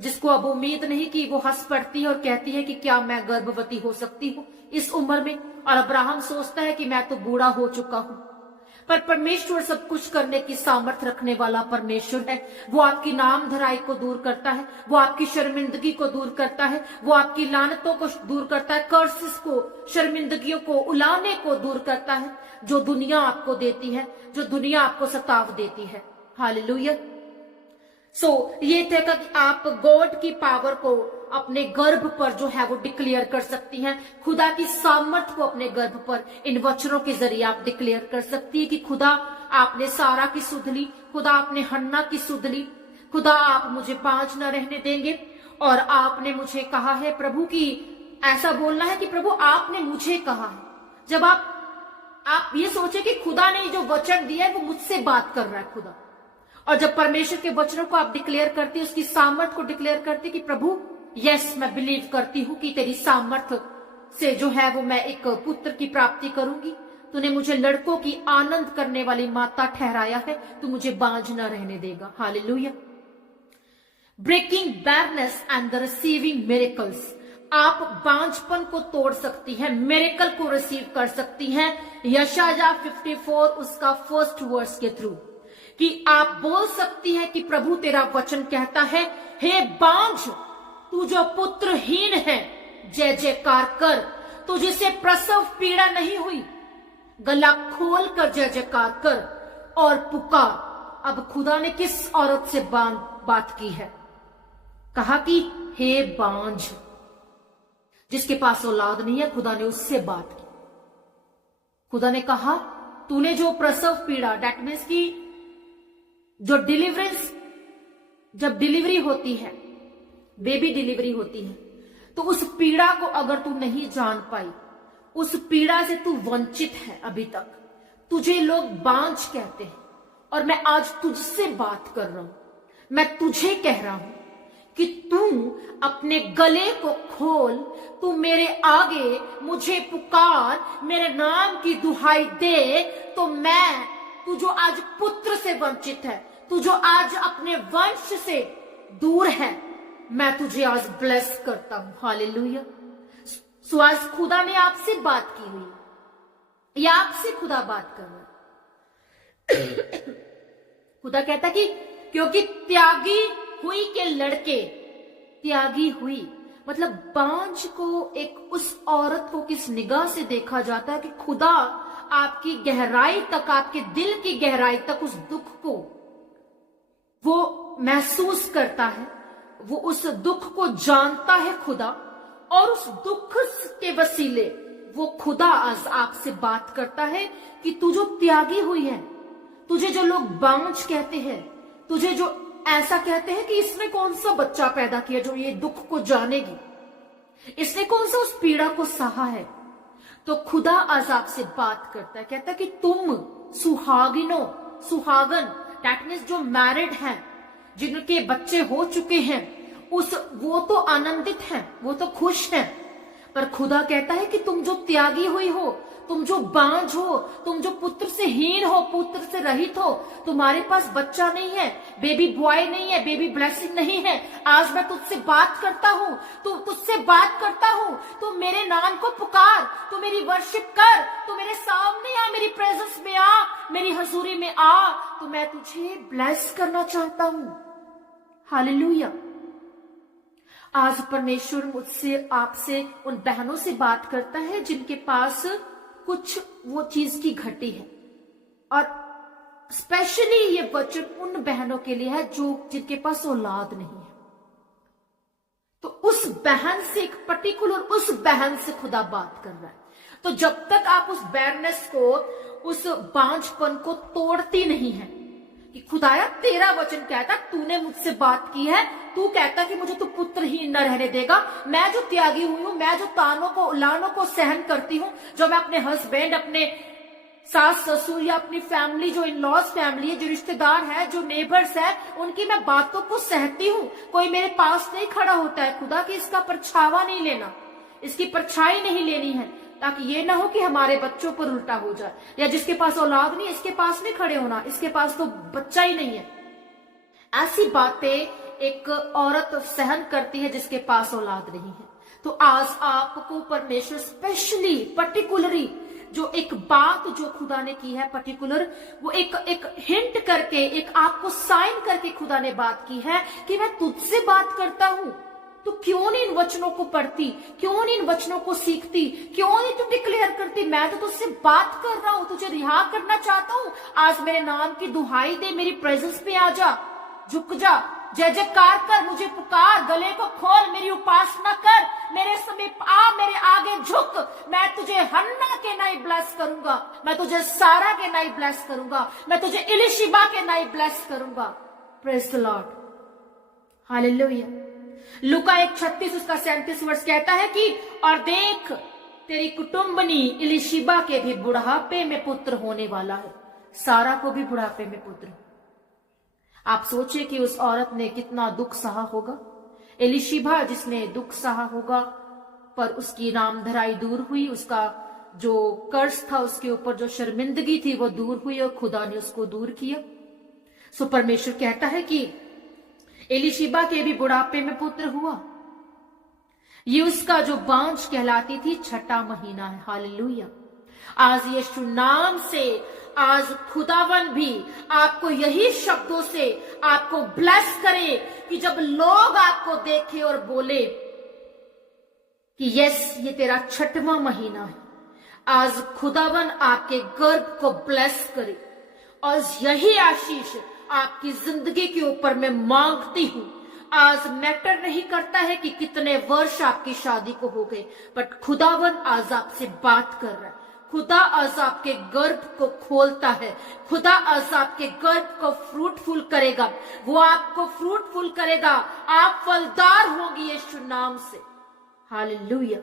जिसको अब उम्मीद नहीं कि वो हंस पड़ती है और कहती है कि क्या मैं गर्भवती हो सकती हूँ इस उम्र में। और अब्राहम सोचता है कि मैं तो बूढ़ा हो चुका हूं। पर परमेश्वर सब कुछ करने की सामर्थ्य रखने वाला परमेश्वर है। वो आपकी नाम धराई को दूर करता है, वो आपकी शर्मिंदगी को दूर करता है, वो आपकी लानतों को दूर करता है, कर्सेस को, शर्मिंदगियों को, उलाने को दूर करता है जो दुनिया आपको देती है, जो दुनिया आपको सताव देती है। हालेलुया। ये थे कि आप गॉड की पावर को अपने गर्भ पर जो है वो डिक्लेयर कर सकती हैं। खुदा की सामर्थ को अपने गर्भ पर इन वचनों के जरिए आप डिक्लेयर कर सकती है कि खुदा आपने सारा की सुध ली, खुदा आपने हन्ना की सुध ली, खुदा आप मुझे बांझ न रहने देंगे। और आपने मुझे कहा है प्रभु की, ऐसा बोलना है कि प्रभु आपने मुझे कहा है। जब आप ये सोचे कि खुदा ने जो वचन दिया है वो मुझसे बात कर रहा है खुदा। और जब परमेश्वर के वचनों को आप डिक्लेयर करती है, उसकी सामर्थ को डिक्लेयर करती कि प्रभु यस मैं बिलीव करती हूं कि तेरी सामर्थ से जो है वो मैं एक पुत्र की प्राप्ति करूंगी। तूने मुझे लड़कों की आनंद करने वाली माता ठहराया है, तू मुझे बांझ न रहने देगा। Hallelujah. Breaking barrenness and the receiving miracles. आप बांझपन को तोड़ सकती हैं, मिरेकल को रिसीव कर सकती हैं। यशायाह 54 उसका फर्स्ट वर्स के थ्रू कि आप बोल सकती हैं कि प्रभु तेरा वचन कहता है, हे बांझ तू जो पुत्रहीन है जय जयकार कर, तुझसे प्रसव पीड़ा नहीं हुई, गला खोल कर जय जयकार कर और पुकार। अब खुदा ने किस औरत से बात की है? कहा कि हे बांझ, जिसके पास औलाद नहीं है, खुदा ने उससे बात की। खुदा ने कहा तूने जो प्रसव पीड़ा, दैट मीन्स की जो डिलीवरेंस, जब डिलीवरी होती है, बेबी डिलीवरी होती है, तो उस पीड़ा को अगर तू नहीं जान पाई, उस पीड़ा से तू वंचित है अभी तक, तुझे लोग बांझ कहते हैं। और मैं आज तुझसे बात कर रहा हूं, मैं तुझे कह रहा हूं कि तू अपने गले को खोल, तू मेरे आगे मुझे पुकार, मेरे नाम की दुहाई दे, तो मैं, तू जो आज पुत्र से वंचित है, तू जो आज अपने वंश से दूर है, मैं तुझे आज ब्लेस करता हूं। हालेलुया। सो आज खुदा ने आपसे बात की हुई, या आपसे खुदा बात कर रहा है। खुदा कहता कि क्योंकि त्यागी हुई के लड़के, त्यागी हुई मतलब बांझ को एक उस औरत को किस निगाह से देखा जाता है कि खुदा आपकी गहराई तक, आपके दिल की गहराई तक उस दुख को वो महसूस करता है, वो उस दुख को जानता है खुदा, और उस दुख के वसीले वो खुदा आज आपसे बात करता है कि तू जो त्यागी हुई है, तुझे जो लोग बांझ कहते हैं, तुझे जो ऐसा कहते हैं कि इसने कौन सा बच्चा पैदा किया जो ये दुख को जानेगी, इसने कौन सा उस पीड़ा को सहा है, तो खुदा आज आपसे बात करता है, कहता है कि तुम सुहागिनों, सुहागन दैट मीन्स जो मैरिड हैं, जिनके बच्चे हो चुके हैं, वो तो आनंदित हैं, वो तो खुश हैं। पर खुदा कहता है कि तुम जो त्यागी हुई हो, तुम जो बांझ हो, तुम जो पुत्र से हीन हो, पुत्र से रहित हो, तुम्हारे पास बच्चा नहीं है, बेबी बॉय नहीं है, बेबी ब्लेसिंग नहीं है, आज मैं तुझसे बात करता हूं, तुझसे बात करता हूं, तू मेरे नाम को पुकार, तू मेरी वर्शिप कर, तू मेरे सामने आ, मेरी प्रेजेंस में आ, मेरी हजूरी में आ, तो मैं तुझे ब्लेस करना चाहता हूं। हालेलुया। आज परमेश्वर मुझसे, आपसे, उन बहनों से बात करता है जिनके पास कुछ वो चीज की घटी है, और स्पेशली ये वचन उन बहनों के लिए है जो जिनके पास औलाद नहीं है। तो उस बहन से, एक पर्टिकुलर उस बहन से खुदा बात कर रहा है। तो जब तक आप उस बैरनेस को, उस बांझपन को तोड़ती नहीं है, कि खुदाया तेरा वचन कहता, तूने मुझसे बात की है, तू कहता कि मुझे तू पुत्रहीन न रहने देगा। मैं जो त्यागी हुई हूं, मैं जो तानों को उलानों को सहन करती हूं, जो मैं अपने हस्बैंड, अपने सास ससुर या अपनी फैमिली, जो इन लॉज फैमिली है, जो रिश्तेदार है, जो नेबर्स है, उनकी मैं बातों को सहती हूं। कोई मेरे पास नहीं खड़ा होता है खुदा कि इसका परछावा नहीं लेना, इसकी परछाई नहीं लेनी है, ताकि ये ना हो कि हमारे बच्चों पर उल्टा हो जाए, या जिसके पास औलाद नहीं इसके पास नहीं खड़े होना, इसके पास तो बच्चा ही नहीं है। ऐसी बातें एक औरत सहन करती है जिसके पास औलाद नहीं है। तो आज आपको परमेश्वर स्पेशली पर्टिकुलरली जो एक बात जो खुदा ने की है पर्टिकुलर, वो एक हिंट करके, एक आपको साइन करके खुदा ने बात की है कि मैं तुझसे बात करता हूं, तो क्यों नहीं इन वचनों को पढ़ती, क्यों नहीं इन वचनों को सीखती, क्यों नहीं तू डिक्लेयर करती। मैं तो तुझसे बात कर रहा हूं, तुझे रिहा करना चाहता हूं। आज मेरे नाम की दुहाई दे, मेरी प्रेजेंस पे आ जा, झुक जा, जय जयकार कर, मुझे पुकार, गले को खोल, मेरी उपासना कर, मेरे समीप आ, मेरे आगे झुक। मैं तुझे हन्ना के नाई ब्लेस करूंगा, मैं तुझे सारा के नाई ब्लेस करूंगा, मैं तुझे इलिशिबा के नाई ब्लेस करूंगा। Praise the Lord, hallelujah. लूका 1:36 उसका 37 वर्ष कहता है कि और देख तेरी कुटुंबनी इलिशिबा के भी बुढ़ापे में पुत्र होने वाला है। सारा को भी बुढ़ापे में पुत्र। आप सोचिए कि उस औरत ने कितना दुख सहा होगा। इलिशिबा जिसने दुख सहा होगा, पर उसकी नामधराई दूर हुई, उसका जो कर्ज था उसके ऊपर, जो शर्मिंदगी थी वो दूर हुई और खुदा ने उसको दूर किया। सो परमेश्वर कहता है कि एलिशिबा के भी बुढ़ापे में पुत्र हुआ। ये उसका जो बांझ कहलाती थी, छठा महीना है। हालेलुया। आज यीशु नाम से आज खुदावन भी आपको यही शब्दों से आपको ब्लेस करे कि जब लोग आपको देखे और बोले कि यस ये तेरा छठवां महीना है, आज खुदावन आपके गर्भ को ब्लेस करे। और यही आशीष आपकी जिंदगी के ऊपर मैं मांगती हूं। आज मैटर नहीं करता है कि कितने वर्ष आपकी शादी को हो गए, बट खुदावन आज आपसे बात कर रहा है। खुदा आज आपके गर्भ को खोलता है। खुदा आज आपके गर्भ को फ्रूटफुल करेगा, वो आपको फ्रूटफुल करेगा। आप फलदार होंगी यीशु नाम से। हालेलुया।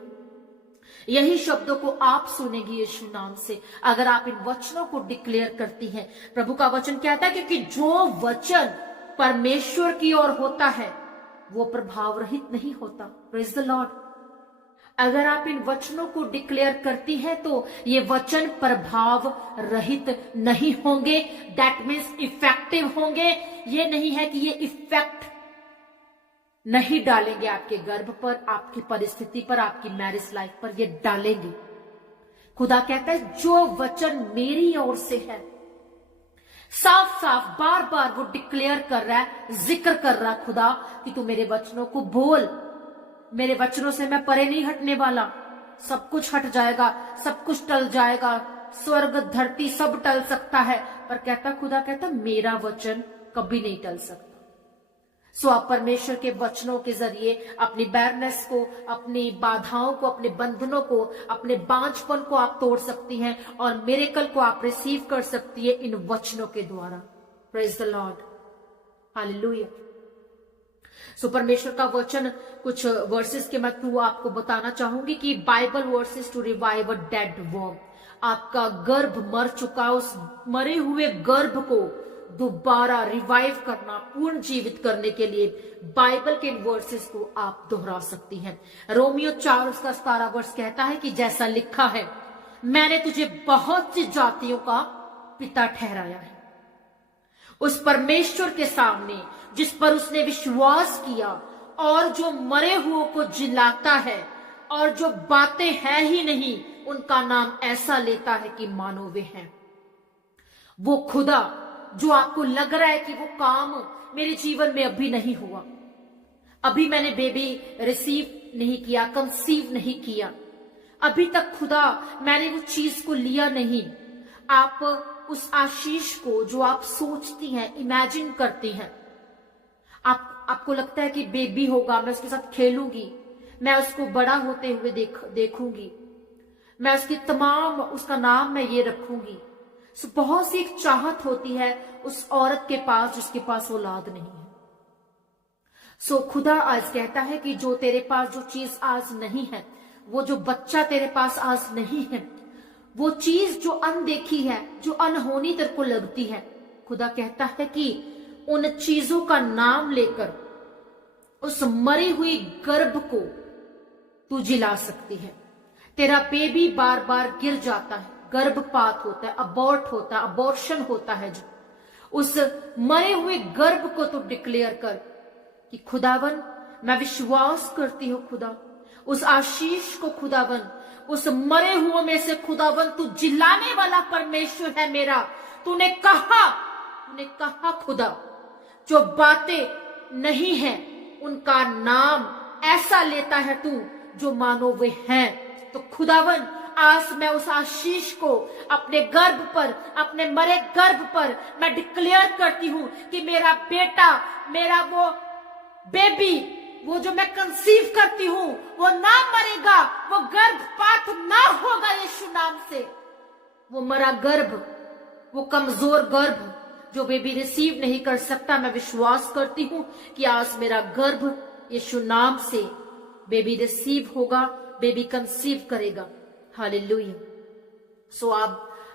यही शब्दों को आप सुनेंगी यीशु नाम से, अगर आप इन वचनों को डिक्लेयर करती हैं। प्रभु का वचन कहता है क्योंकि जो वचन परमेश्वर की ओर होता है वो प्रभाव रहित नहीं होता। Praise the Lord. अगर आप इन वचनों को डिक्लेयर करती हैं तो ये वचन प्रभाव रहित नहीं होंगे। दैट मीन्स इफेक्टिव होंगे। ये नहीं है कि ये इफेक्ट नहीं डालेंगे आपके गर्भ पर, आपकी परिस्थिति पर, आपकी मैरिज लाइफ पर, ये डालेंगे। खुदा कहता है जो वचन मेरी ओर से है, साफ साफ बार बार वो डिक्लेयर कर रहा है, जिक्र कर रहा है खुदा कि तू मेरे वचनों को बोल। मेरे वचनों से मैं परे नहीं हटने वाला। सब कुछ हट जाएगा, सब कुछ टल जाएगा, स्वर्ग धरती सब टल सकता है, पर कहता खुदा कहता मेरा वचन कभी नहीं टल सकता। सो आप परमेश्वर के वचनों के जरिए अपनी बैरनेस को, अपनी बाधाओं को, अपने बंधनों को, अपने बांझपन को आप तोड़ सकती हैं और मिरेकल को आप रिसीव कर सकती है इन वचनों के द्वारा। Praise the Lord, hallelujah. So परमेश्वर का वचन कुछ वर्सेस के मैं थ्रू आपको बताना चाहूंगी कि Bible verses to revive a dead worm. आपका गर्भ मर चुका, उस मरे हुए गर्भ को दोबारा रिवाइव करना, पूर्ण जीवित करने के लिए बाइबल के इन वर्सेस को आप दोहरा सकती हैं। रोमियो 4 उसका 17 वर्ष कहता है कि जैसा लिखा है, मैंने तुझे बहुत सी जातियों का पिता ठहराया है। उस परमेश्वर के सामने जिस पर उसने विश्वास किया और जो मरे हुओं को जिलाता है और जो बातें हैं ही नहीं उनका नाम ऐसा लेता है कि मानो वे हैं। वो खुदा जो आपको लग रहा है कि वो काम मेरे जीवन में अभी नहीं हुआ, अभी मैंने बेबी रिसीव नहीं किया, कंसीव नहीं किया, अभी तक खुदा मैंने वो चीज को लिया नहीं। आप उस आशीष को जो आप सोचती हैं, इमेजिन करती हैं, आपको लगता है कि बेबी होगा, मैं उसके साथ खेलूंगी, मैं उसको बड़ा होते हुए देखूंगी, मैं उसकी तमाम, उसका नाम मैं ये रखूंगी। बहुत सी एक चाहत होती है उस औरत के पास जिसके पास औलाद नहीं है। खुदा आज कहता है कि जो तेरे पास जो चीज आज नहीं है, वो जो बच्चा तेरे पास आज नहीं है, वो चीज जो अनदेखी है, जो अनहोनी तेरे को लगती है, खुदा कहता है कि उन चीजों का नाम लेकर उस मरी हुई गर्भ को तू जिला सकती है। तेरा बेबी बार बार गिर जाता है, गर्भपात होता है, अबॉर्ट होता है, अबॉर्शन होता है, जो उस मरे हुए गर्भ को तू डिक्लेयर कर कि खुदावन मैं विश्वास करती हूं खुदा, उस आशीष को खुदावन, उस मरे हुए में से खुदावन तू जिलाने वाला परमेश्वर है मेरा। तूने कहा खुदा, जो बातें नहीं है उनका नाम ऐसा लेता है तू जो मानो वे हैं। तो खुदावन आज मैं उस आशीष को अपने गर्भ पर, अपने मरे गर्भ पर मैं डिक्लेयर करती हूं कि मेरा बेटा, मेरा वो बेबी, वो जो मैं कंसीव करती हूं, वो ना मरेगा, वो गर्भपात ना होगा यीशु नाम से। वो मरा गर्भ, वो कमजोर गर्भ जो बेबी रिसीव नहीं कर सकता, मैं विश्वास करती हूं कि आज मेरा गर्भ यीशु नाम से बेबी रिसीव होगा, बेबी कंसीव करेगा। हालेलुया।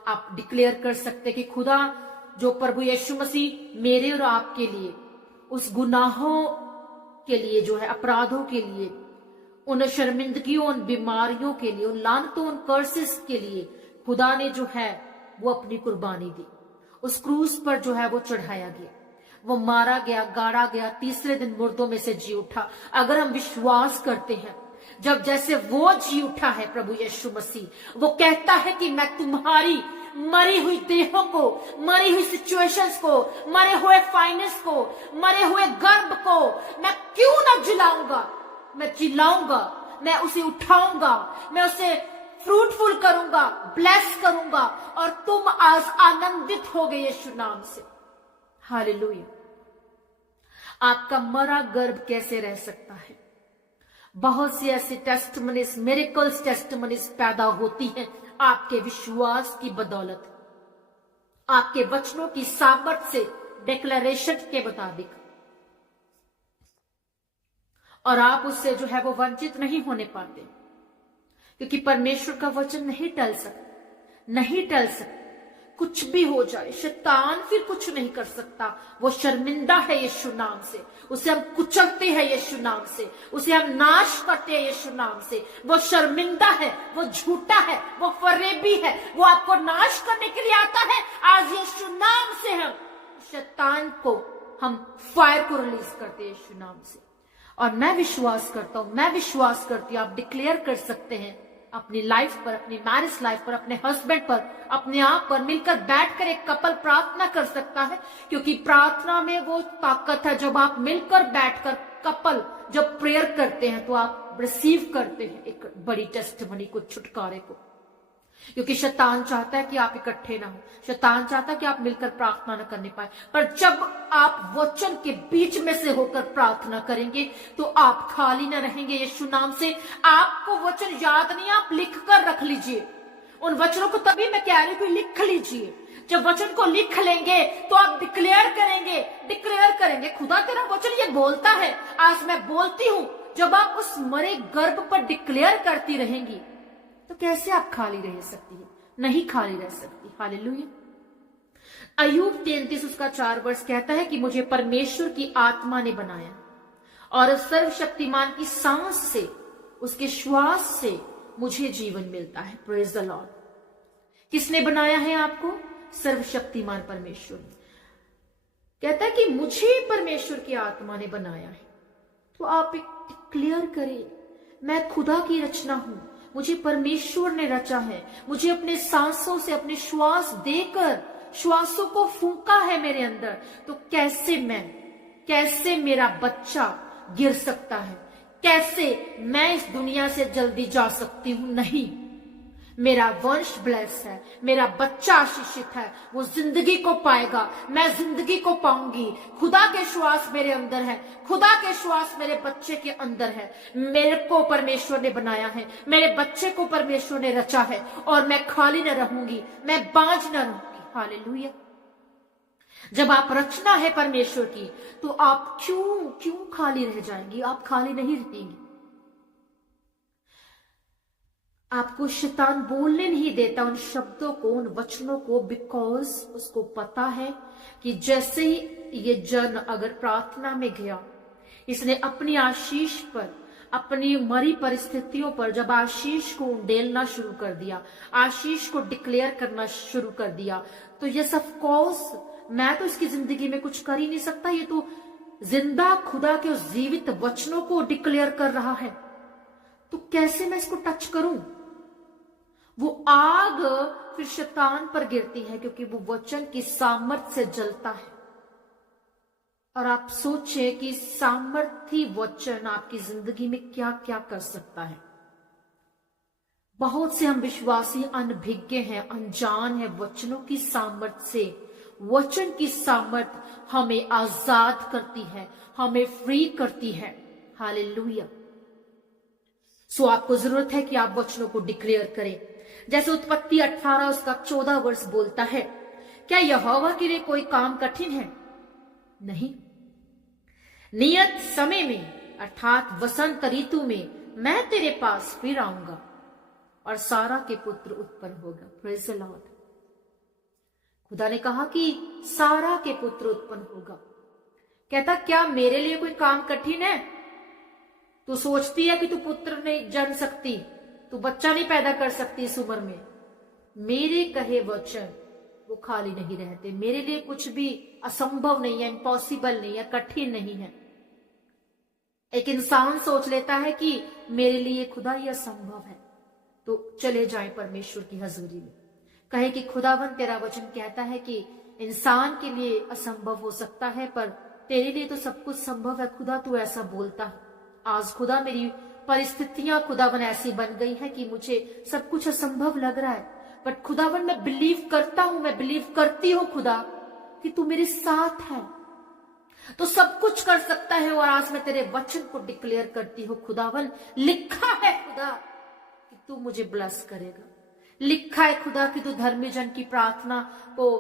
आप डिक्लेयर कर सकते कि खुदा, जो प्रभु यीशु मसीह मेरे और आपके लिए, उस गुनाहों के लिए जो है, अपराधों के लिए, उन शर्मिंदगियों, उन बीमारियों के लिए, उन लानतों, उन कर्सेस के लिए खुदा ने जो है वो अपनी कुर्बानी दी। उस क्रूस पर जो है वो चढ़ाया गया, वो मारा गया, गाड़ा गया, तीसरे दिन मुर्दों में से जी उठा। अगर हम विश्वास करते हैं, जब जैसे वो जी उठा है प्रभु यीशु मसीह, वो कहता है कि मैं तुम्हारी मरी हुई देहों को, मरी हुई सिचुएशंस को, मरे हुए फाइनेंस को, मरे हुए गर्भ को मैं क्यों ना जिलाऊंगा, मैं जिलाऊंगा, मैं उसे उठाऊंगा, मैं उसे फ्रूटफुल करूंगा, ब्लेस करूंगा, और तुम आज आनंदित होगे यीशु नाम से। हालेलुया। आपका मरा गर्भ कैसे रह सकता है? बहुत सी ऐसी टेस्टिमनीज, मिरेकल्स टेस्टिमनीज पैदा होती हैं आपके विश्वास की बदौलत, आपके वचनों की सामर्थ से, डिक्लेरेशन के मुताबिक, और आप उससे जो है वो वंचित नहीं होने पाते, क्योंकि परमेश्वर का वचन नहीं टल सकता। कुछ भी हो जाए, शैतान फिर कुछ नहीं कर सकता। वो शर्मिंदा है यीशु नाम से, उसे हम कुचलते हैं यीशु नाम से, उसे हम नाश करते हैं यीशु नाम से। वो शर्मिंदा है, वो झूठा है, वो फरेबी है, वो आपको नाश करने के लिए आता है। आज यीशु नाम से हम शैतान को, हम फायर को रिलीज करते हैं यीशु नाम से। और मैं विश्वास करता हूं, मैं विश्वास करती हूं, आप डिक्लेयर कर सकते हैं अपनी लाइफ पर, अपनी मैरिज लाइफ पर, अपने हस्बैंड पर, अपने आप पर मिलकर बैठकर एक कपल प्रार्थना कर सकता है, क्योंकि प्रार्थना में वो ताकत है। जब आप मिलकर बैठकर कपल जब प्रेयर करते हैं तो आप रिसीव करते हैं एक बड़ी टेस्टिमनी को, छुटकारे को, क्योंकि शैतान चाहता है कि आप इकट्ठे ना हो, शैतान चाहता है कि आप मिलकर प्रार्थना न करने पाए। पर जब आप वचन के बीच में से होकर प्रार्थना करेंगे तो आप खाली न रहेंगे यीशु नाम से। आपको वचन याद नहीं, आप लिख कर रख लीजिए उन वचनों को। तभी मैं कह रही हूं लिख लीजिए। जब वचन को लिख लेंगे तो आप डिक्लेयर करेंगे खुदा तेरा वचन ये बोलता है, आज मैं बोलती हूं। जब आप उस मरे गर्भ पर डिक्लेयर करती रहेंगी तो कैसे आप खाली रह सकती है? नहीं खाली रह सकती। हालेलुया। अय्यूब 33 उसका 4 वर्ष कहता है कि मुझे परमेश्वर की आत्मा ने बनाया और सर्वशक्तिमान की सांस से, उसके श्वास से मुझे जीवन मिलता है। Praise the Lord. किसने बनाया है आपको? सर्वशक्तिमान परमेश्वर। कहता है कि मुझे परमेश्वर की आत्मा ने बनाया है। तो आप एक डिक्लेयर करें, मैं खुदा की रचना हूं, मुझे परमेश्वर ने रचा है, मुझे अपने सांसों से, अपने श्वास देकर श्वासों को फूंका है मेरे अंदर। तो कैसे मेरा बच्चा गिर सकता है? कैसे मैं इस दुनिया से जल्दी जा सकती हूं? नहीं, मेरा वंश ब्लेस है, मेरा बच्चा आशीषित है, वो जिंदगी को पाएगा, मैं जिंदगी को पाऊंगी। खुदा के श्वास मेरे अंदर है, खुदा के श्वास मेरे बच्चे के अंदर है। मेरे को परमेश्वर ने बनाया है, मेरे बच्चे को परमेश्वर ने रचा है, और मैं खाली न रहूंगी, मैं बांझ न रहूंगी। हालेलुया। जब आप रचना है परमेश्वर की, तो आप क्यों खाली रह जाएंगी? आप खाली नहीं रहेंगी। आपको शैतान बोलने नहीं देता उन शब्दों को, उन वचनों को, बिकॉज उसको पता है कि जैसे ही ये जन अगर प्रार्थना में गया, इसने अपनी आशीष पर, अपनी मरी परिस्थितियों पर जब आशीष को उंडेलना शुरू कर दिया, आशीष को डिक्लेयर करना शुरू कर दिया, तो यस ऑफ कोर्स मैं तो इसकी जिंदगी में कुछ कर ही नहीं सकता, ये तो जिंदा खुदा के उस जीवित वचनों को डिक्लेयर कर रहा है, तो कैसे मैं इसको टच करूं? वो आग फिर शैतान पर गिरती है, क्योंकि वो वचन की सामर्थ से जलता है। और आप सोचे कि सामर्थी वचन आपकी जिंदगी में क्या क्या कर सकता है। बहुत से हम विश्वासी अनभिज्ञ हैं, अनजान हैं वचनों की सामर्थ से। वचन की सामर्थ हमें आजाद करती है, हमें फ्री करती है। हालेलुया। सो आपको जरूरत है कि आप वचनों को डिक्लेयर करें। जैसे उत्पत्ति 18 उसका 14 वर्ष बोलता है, क्या यहोवा के लिए कोई काम कठिन है? नहीं। नियत समय में अर्थात वसंत ऋतु में मैं तेरे पास फिर आऊंगा और सारा के पुत्र उत्पन्न होगा। Praise the Lord. खुदा ने कहा कि सारा के पुत्र उत्पन्न होगा। कहता क्या मेरे लिए कोई काम कठिन है? तू सोचती है कि तू पुत्र नहीं जन सकती, तू बच्चा नहीं पैदा कर सकती इस उम्र में। मेरे कहे वचन वो खाली नहीं रहते। मेरे लिए कुछ भी असंभव नहीं है, इम्पॉसिबल नहीं है, कठिन नहीं है। एक इंसान सोच लेता है कि मेरे लिए खुदा ये असंभव है, तो चले जाएं परमेश्वर की हजूरी में, कहे कि खुदावन तेरा वचन कहता है कि इंसान के लिए असंभव हो सकता है, पर तेरे लिए तो सब कुछ संभव है। खुदा तू ऐसा बोलता है। आज खुदा मेरी परिस्थितियां खुदावन ऐसी बन गई है कि मुझे सब कुछ असंभव लग रहा है, बट खुदावन मैं बिलीव करता हूं, मैं बिलीव करती हूं खुदा कि तू मेरे साथ है, तो सब कुछ कर सकता है। और आज मैं तेरे वचन को डिक्लेयर करती हूँ खुदावन, लिखा है खुदा कि तू मुझे ब्लेस करेगा। लिखा है खुदा कि तू धर्मी जन की प्रार्थना को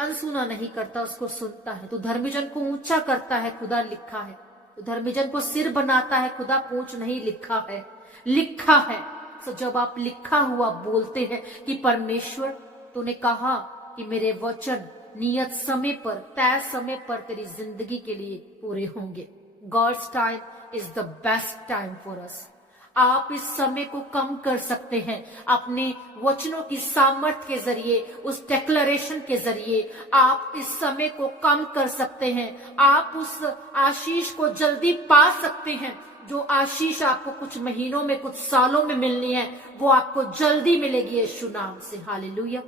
अनसुना नहीं करता, उसको सुनता है। तू धर्मी जन को ऊंचा करता है, खुदा लिखा है। तू धर्मी जन को सिर बनाता है, खुदा पूंछ नहीं, लिखा है, लिखा है। सो जब आप लिखा हुआ बोलते हैं कि परमेश्वर तूने कहा कि मेरे वचन नियत समय पर, तय समय पर तेरी जिंदगी के लिए पूरे होंगे। God's time is the best time for us. आप इस समय को कम कर सकते हैं अपने वचनों की सामर्थ के जरिए, उस डिक्लेरेशन के जरिए आप इस समय को कम कर सकते हैं। आप उस आशीष को जल्दी पा सकते हैं। जो आशीष आपको कुछ महीनों में, कुछ सालों में मिलनी है, वो आपको जल्दी मिलेगी यीशु नाम से। हालेलुया।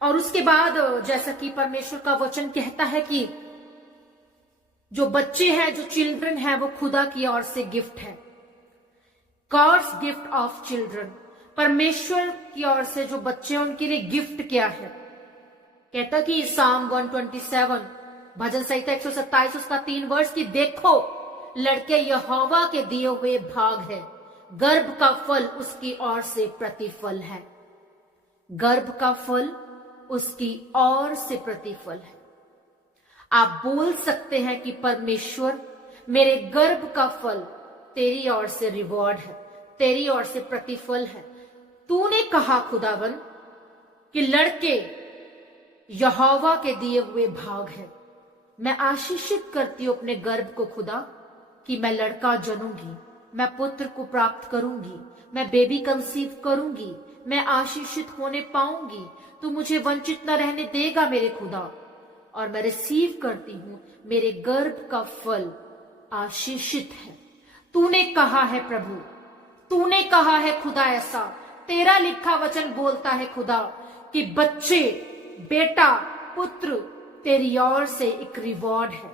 और उसके बाद जैसा कि परमेश्वर का वचन कहता है कि जो बच्चे हैं, जो चिल्ड्रन है, वो खुदा की ओर से गिफ्ट है। God's gift of children. परमेश्वर की ओर से जो बच्चे हैं उनके लिए गिफ्ट क्या है? कहता कि साम 127 भजन संहिता 127 उसका 3 वर्ष की, देखो लड़के यहोवा के दिए हुए भाग है, गर्भ का फल उसकी ओर से प्रतिफल है। गर्भ का फल उसकी ओर से प्रतिफल है। आप बोल सकते हैं कि परमेश्वर मेरे गर्भ का फल तेरी ओर से रिवॉर्ड है, तेरी ओर से प्रतिफल है। तूने कहा खुदावन कि लड़के यहोवा के दिए हुए भाग है। मैं आशीषित करती हूं अपने गर्भ को खुदा कि मैं लड़का जनूंगी, मैं पुत्र को प्राप्त करूंगी, मैं बेबी कंसीव करूंगी, मैं आशीषित होने पाऊंगी। तू मुझे वंचित न रहने देगा मेरे खुदा। और मैं रिसीव करती हूं, मेरे गर्भ का फल आशीषित है। तूने कहा है प्रभु, तूने कहा है खुदा, ऐसा तेरा लिखा वचन बोलता है खुदा कि बच्चे, बेटा, पुत्र तेरी ओर से एक रिवॉर्ड है,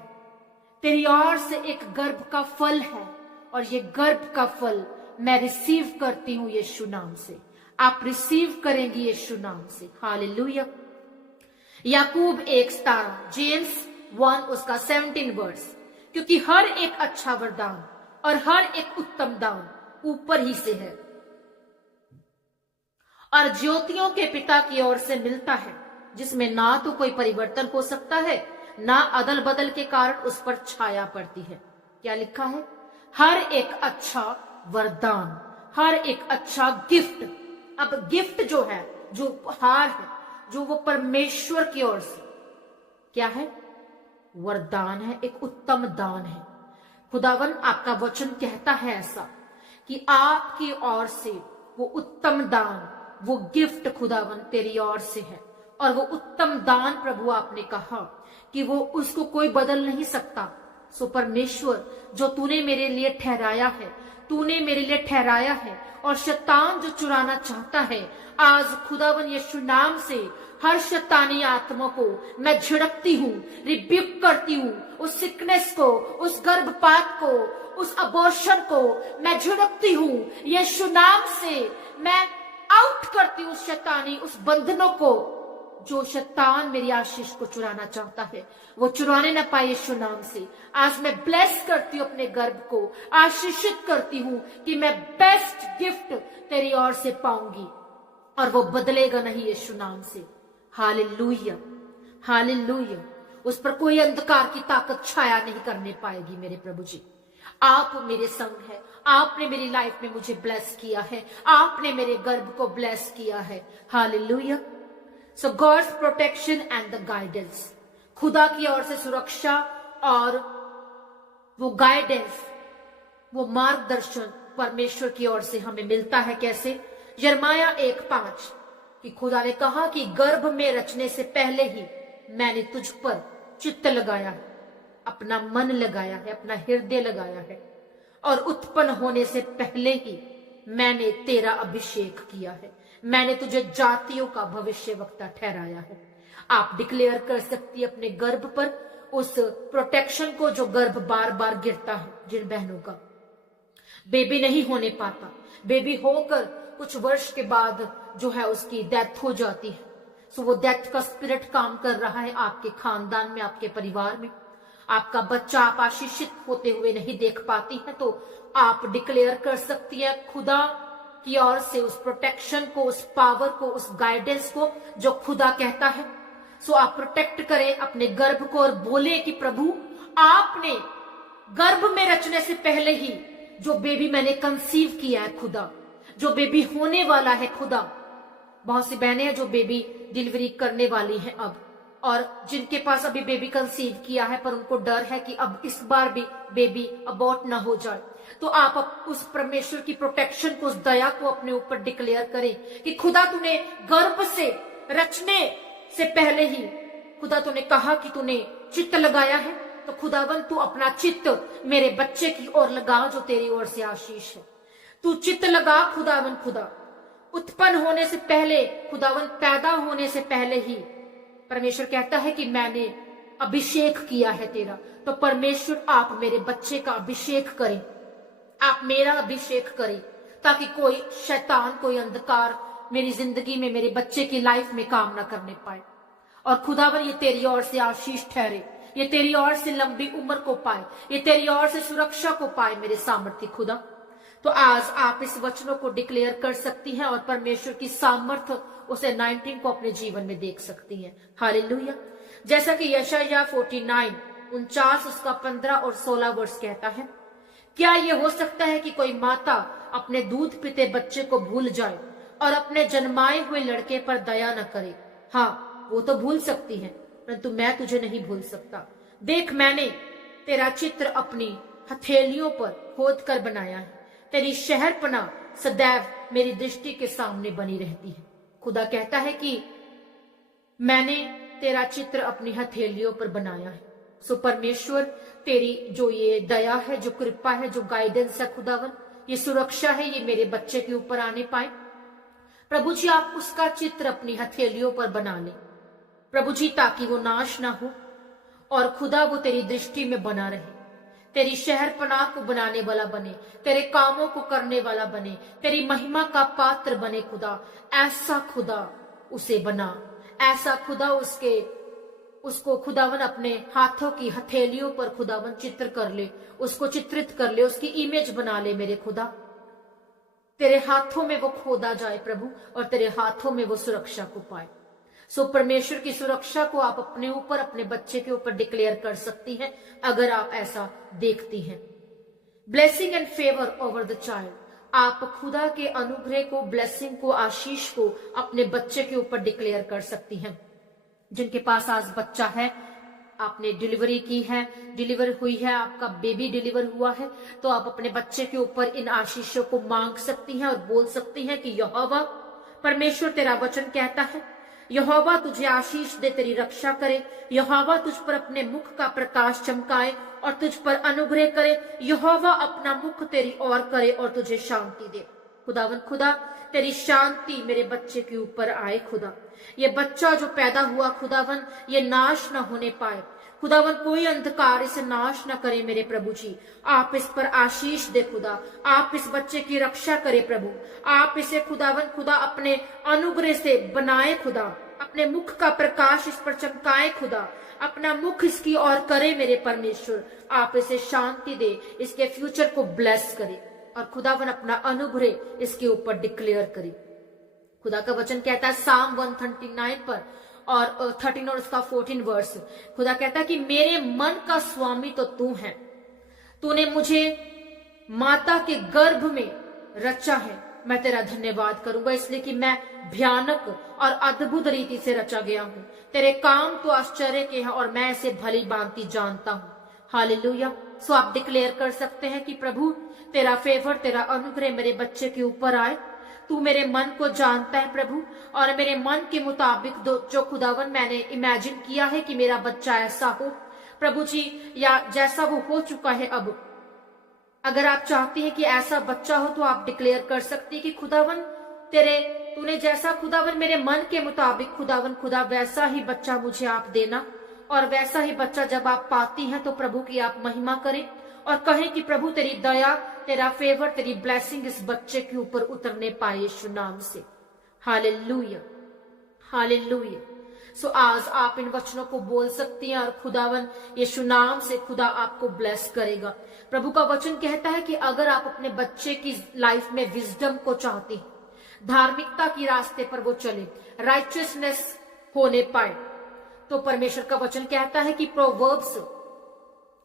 तेरी ओर से एक गर्भ का फल है। और ये गर्भ का फल मैं रिसीव करती हूं यीशु नाम से। आप रिसीव करेंगी यीशु नाम से। हालेलुया। याकूब 1:17, जेम्स 1 उसका 17 वर्स, क्योंकि हर एक अच्छा वरदान और हर एक उत्तम दान ऊपर ही से है और ज्योतियों के पिता की ओर से मिलता है, जिसमें ना तो कोई परिवर्तन हो सकता है, ना अदल बदल के कारण उस पर छाया पड़ती है। क्या लिखा है? हर एक अच्छा वरदान, हर एक अच्छा गिफ्ट। अब गिफ्ट जो है, जो उपहार है, जो वो परमेश्वर की ओर से क्या है? वरदान है, एक उत्तम दान है। खुदावन आपका वचन कहता है ऐसा कि आपकी ओर से वो उत्तम दान, वो गिफ्ट खुदावन तेरी ओर से है। और वो उत्तम दान प्रभु आपने कहा कि वो उसको कोई बदल नहीं सकता। सो परमेश्वर, जो तूने मेरे लिए ठहराया है, तूने मेरे लिए ठहराया है, और शैतान जो चुराना चाहता है, आज खुदावन यीशु नाम से हर शैतानी आत्मा को मैं झिड़कती हूँ, रिब्यूक करती हूँ। उस सिकनेस को, उस गर्भपात को, उस अबॉर्शन को मैं झिड़कती हूँ यीशु नाम से। मैं आउट करती हूँ शैतानी उस बंधनों को, जो शैतान मेरी आशीष को चुराना चाहता है, वो चुराने ना पाए यीशु नाम से। आज मैं ब्लेस करती हूँ अपने गर्भ को, आशीषित करती हूँ कि मैं बेस्ट गिफ्ट तेरी ओर से पाऊंगी, और वो बदलेगा नहीं यीशु नाम से। Hallelujah, hallelujah. उस पर कोई अंधकार की ताकत छाया नहीं करने पाएगी मेरे प्रभु जी। आप मेरे संग है, आपने मेरी लाइफ में मुझे ब्लेस किया है, आपने मेरे गर्भ को ब्लेस किया है। Hallelujah. So God's protection and the guidance, खुदा की ओर से सुरक्षा और वो गाइडेंस, वो मार्गदर्शन परमेश्वर की ओर से हमें मिलता है। कैसे? यिर्मयाह 1:5 कि खुदा ने कहा कि गर्भ में रचने से पहले ही मैंने तुझ पर चित्त लगाया है, अपना मन लगाया है, अपना हृदय लगाया है, और उत्पन्न होने से पहले ही मैंने तेरा अभिषेक किया है, मैंने तुझे जातियों का भविष्यवक्ता ठहराया है। आप डिक्लेयर कर सकती है अपने गर्भ पर उस प्रोटेक्शन को, जो गर्भ बार बार गिरता है। जिन बहनों का बेबी नहीं होने पाता, बेबी होकर कुछ वर्ष के बाद जो है उसकी डेथ हो जाती है, सो वो डेथ का स्पिरिट काम कर रहा है आपके खानदान में, आपके परिवार में। आपका बच्चा आप आशीषित होते हुए नहीं देख पाती है, तो आप डिक्लेयर कर सकती है खुदा की ओर से उस प्रोटेक्शन को, उस पावर को, उस गाइडेंस को जो खुदा कहता है। सो आप प्रोटेक्ट करें अपने गर्भ को और बोले कि प्रभु, आपने गर्भ में रचने से पहले ही जो बेबी मैंने कंसीव किया है खुदा, जो बेबी होने वाला है खुदा। बहुत सी बहनें हैं जो बेबी डिलीवरी करने वाली हैं अब, और जिनके पास अभी बेबी कंसीव किया है, पर उनको डर है कि अब इस बार भी बेबी अबॉर्ट ना हो जाए। तो आप उस परमेश्वर की प्रोटेक्शन को, उस दया को अपने ऊपर डिक्लेयर करें कि खुदा तूने गर्भ से रचने से पहले ही खुदा तूने कहा कि तूने चित्त लगाया है, तो खुदावन तू अपना चित्त मेरे बच्चे की ओर लगा जो तेरी ओर से आशीष है। तू चित्त लगा खुदावन। खुदा उत्पन्न होने से पहले, खुदावन पैदा होने से पहले ही परमेश्वर कहता है कि मैंने अभिषेक किया है तेरा। तो परमेश्वर आप मेरे बच्चे का अभिषेक करें, आप मेरा अभिषेक करें, ताकि कोई शैतान, कोई अंधकार मेरी जिंदगी में, मेरे बच्चे की लाइफ में काम ना करने पाए। और खुदावन ये तेरी ओर से आशीष ठहरे, ये तेरी ओर से लंबी उम्र को पाए, ये तेरी ओर से सुरक्षा को पाए मेरे सामर्थ्य खुदा। तो आज आप इस वचनों को डिक्लेयर कर सकती हैं और परमेश्वर की सामर्थ्य, उस एनाइंटिंग को अपने जीवन में देख सकती हैं। हालेलुया। जैसा कि यशायाह 49 उसका 15 और 16 वर्ष कहता है, क्या यह हो सकता है कि कोई माता अपने दूध पीते बच्चे को भूल जाए और अपने जन्माए हुए लड़के पर दया न करे? हाँ, वो तो भूल सकती है, परंतु मैं तुझे नहीं भूल सकता। देख, मैंने तेरा चित्र अपनी हथेलियों पर खोद कर बनाया है, तेरी शहरपना सदैव मेरी दृष्टि के सामने बनी रहती है। खुदा कहता है कि मैंने तेरा चित्र अपनी हथेलियों पर बनाया है। सो परमेश्वर, तेरी जो ये दया है, जो कृपा है, जो गाइडेंस है खुदावन, ये सुरक्षा है, ये मेरे बच्चे के ऊपर आने पाए। प्रभु जी, आप उसका चित्र अपनी हथेलियों पर बना ले प्रभु जी, ताकि वो नाश ना हो, और खुदा वो तेरी दृष्टि में बना रहे, तेरी शहरपनाह को बनाने वाला बने, तेरे कामों को करने वाला बने, तेरी महिमा का पात्र बने। खुदा, ऐसा खुदा उसे बना, ऐसा खुदा उसको खुदावन अपने हाथों की हथेलियों पर खुदावन चित्र कर ले, उसको चित्रित कर ले, उसकी इमेज बना ले मेरे खुदा। तेरे हाथों में वो खोदा जाए प्रभु, और तेरे हाथों में वो सुरक्षा को पाए। सो परमेश्वर की सुरक्षा को आप अपने ऊपर, अपने बच्चे के ऊपर डिक्लेयर कर सकती हैं अगर आप ऐसा देखती हैं। Blessing and favour over the child, आप खुदा के अनुग्रह को, ब्लेसिंग को, आशीष को अपने बच्चे के ऊपर डिक्लेयर कर सकती हैं। जिनके पास आज बच्चा है, आपने डिलीवरी की है, डिलीवर हुई है, आपका बेबी डिलीवर हुआ है, तो आप अपने बच्चे के ऊपर इन आशीषों को मांग सकती हैं और बोल सकती हैं कि यहोवा परमेश्वर, तेरा वचन कहता है, यहोवा तुझे आशीष दे, तेरी रक्षा करे, यहोवा तुझ पर अपने मुख का प्रकाश चमकाए और तुझ पर अनुग्रह करे, यहोवा अपना मुख तेरी ओर करे और तुझे शांति दे। खुदावन खुदा, तेरी शांति मेरे बच्चे के ऊपर आए। खुदा, ये बच्चा जो पैदा हुआ खुदावन, ये नाश न होने पाए। खुदावन, कोई अंधकार इसे नाश न करे मेरे प्रभु जी। आप इस पर आशीष दे खुदा, आप इस बच्चे की रक्षा करे प्रभु, आप इसे खुदावन खुदा अपने अनुग्रह से बनाए खुदा, अपने मुख का प्रकाश इस पर चमकाए खुदा, अपना मुख इसकी ओर करे मेरे परमेश्वर। आप इसे शांति दे, इसके फ्यूचर को ब्लेस करे और खुदावन अपना अनुग्रह इसके ऊपर डिक्लेयर करे। खुदा का वचन कहता है साम 139 पर और 13 और उसका 14 वर्स, खुदा कहता है कि मेरे मन का स्वामी तो तू है, तूने मुझे माता के गर्भ में रचा है। मैं तेरा धन्यवाद करूंगा इसलिए कि मैं भयानक और अद्भुत रीति से रचा गया हूं। तेरे काम तो आश्चर्य के हैं और मैं इसे भली भांति जानता हूं। हालेलुया। सो आप डिक्लेयर कर सकते हैं कि प्रभु तेरा फेवर, तेरा अनुग्रह मेरे बच्चे के ऊपर आए। तू मेरे मन को जानता है प्रभु, और मेरे मन के मुताबिक जो खुदावन मैंने इमेजिन किया है कि मेरा बच्चा ऐसा हो प्रभु जी, या जैसा वो हो चुका है अब, अगर आप चाहती हैं कि ऐसा बच्चा हो तो आप डिक्लेयर कर सकती है कि खुदावन तूने जैसा खुदावन मेरे मन के मुताबिक खुदावन खुदा वैसा ही बच्चा मुझे आप देना, और वैसा ही बच्चा जब आप पाती हैं तो प्रभु की आप महिमा करें और कहें कि प्रभु तेरी दया, तेरा फेवर, तेरी ब्लेसिंग इस बच्चे के ऊपर उतरने पाए यीशु नाम से। Hallelujah, hallelujah. सो आज आप इन वचनों को बोल सकती हैं और खुदावन यीशु नाम से खुदा आपको ब्लेस करेगा। प्रभु का वचन कहता है कि अगर आप अपने बच्चे की लाइफ में विजडम को चाहते हैं, धार्मिकता की रास्ते पर वो चले, राइचियसनेस होने पाए, तो परमेश्वर का वचन कहता है कि प्रोवर्ब्स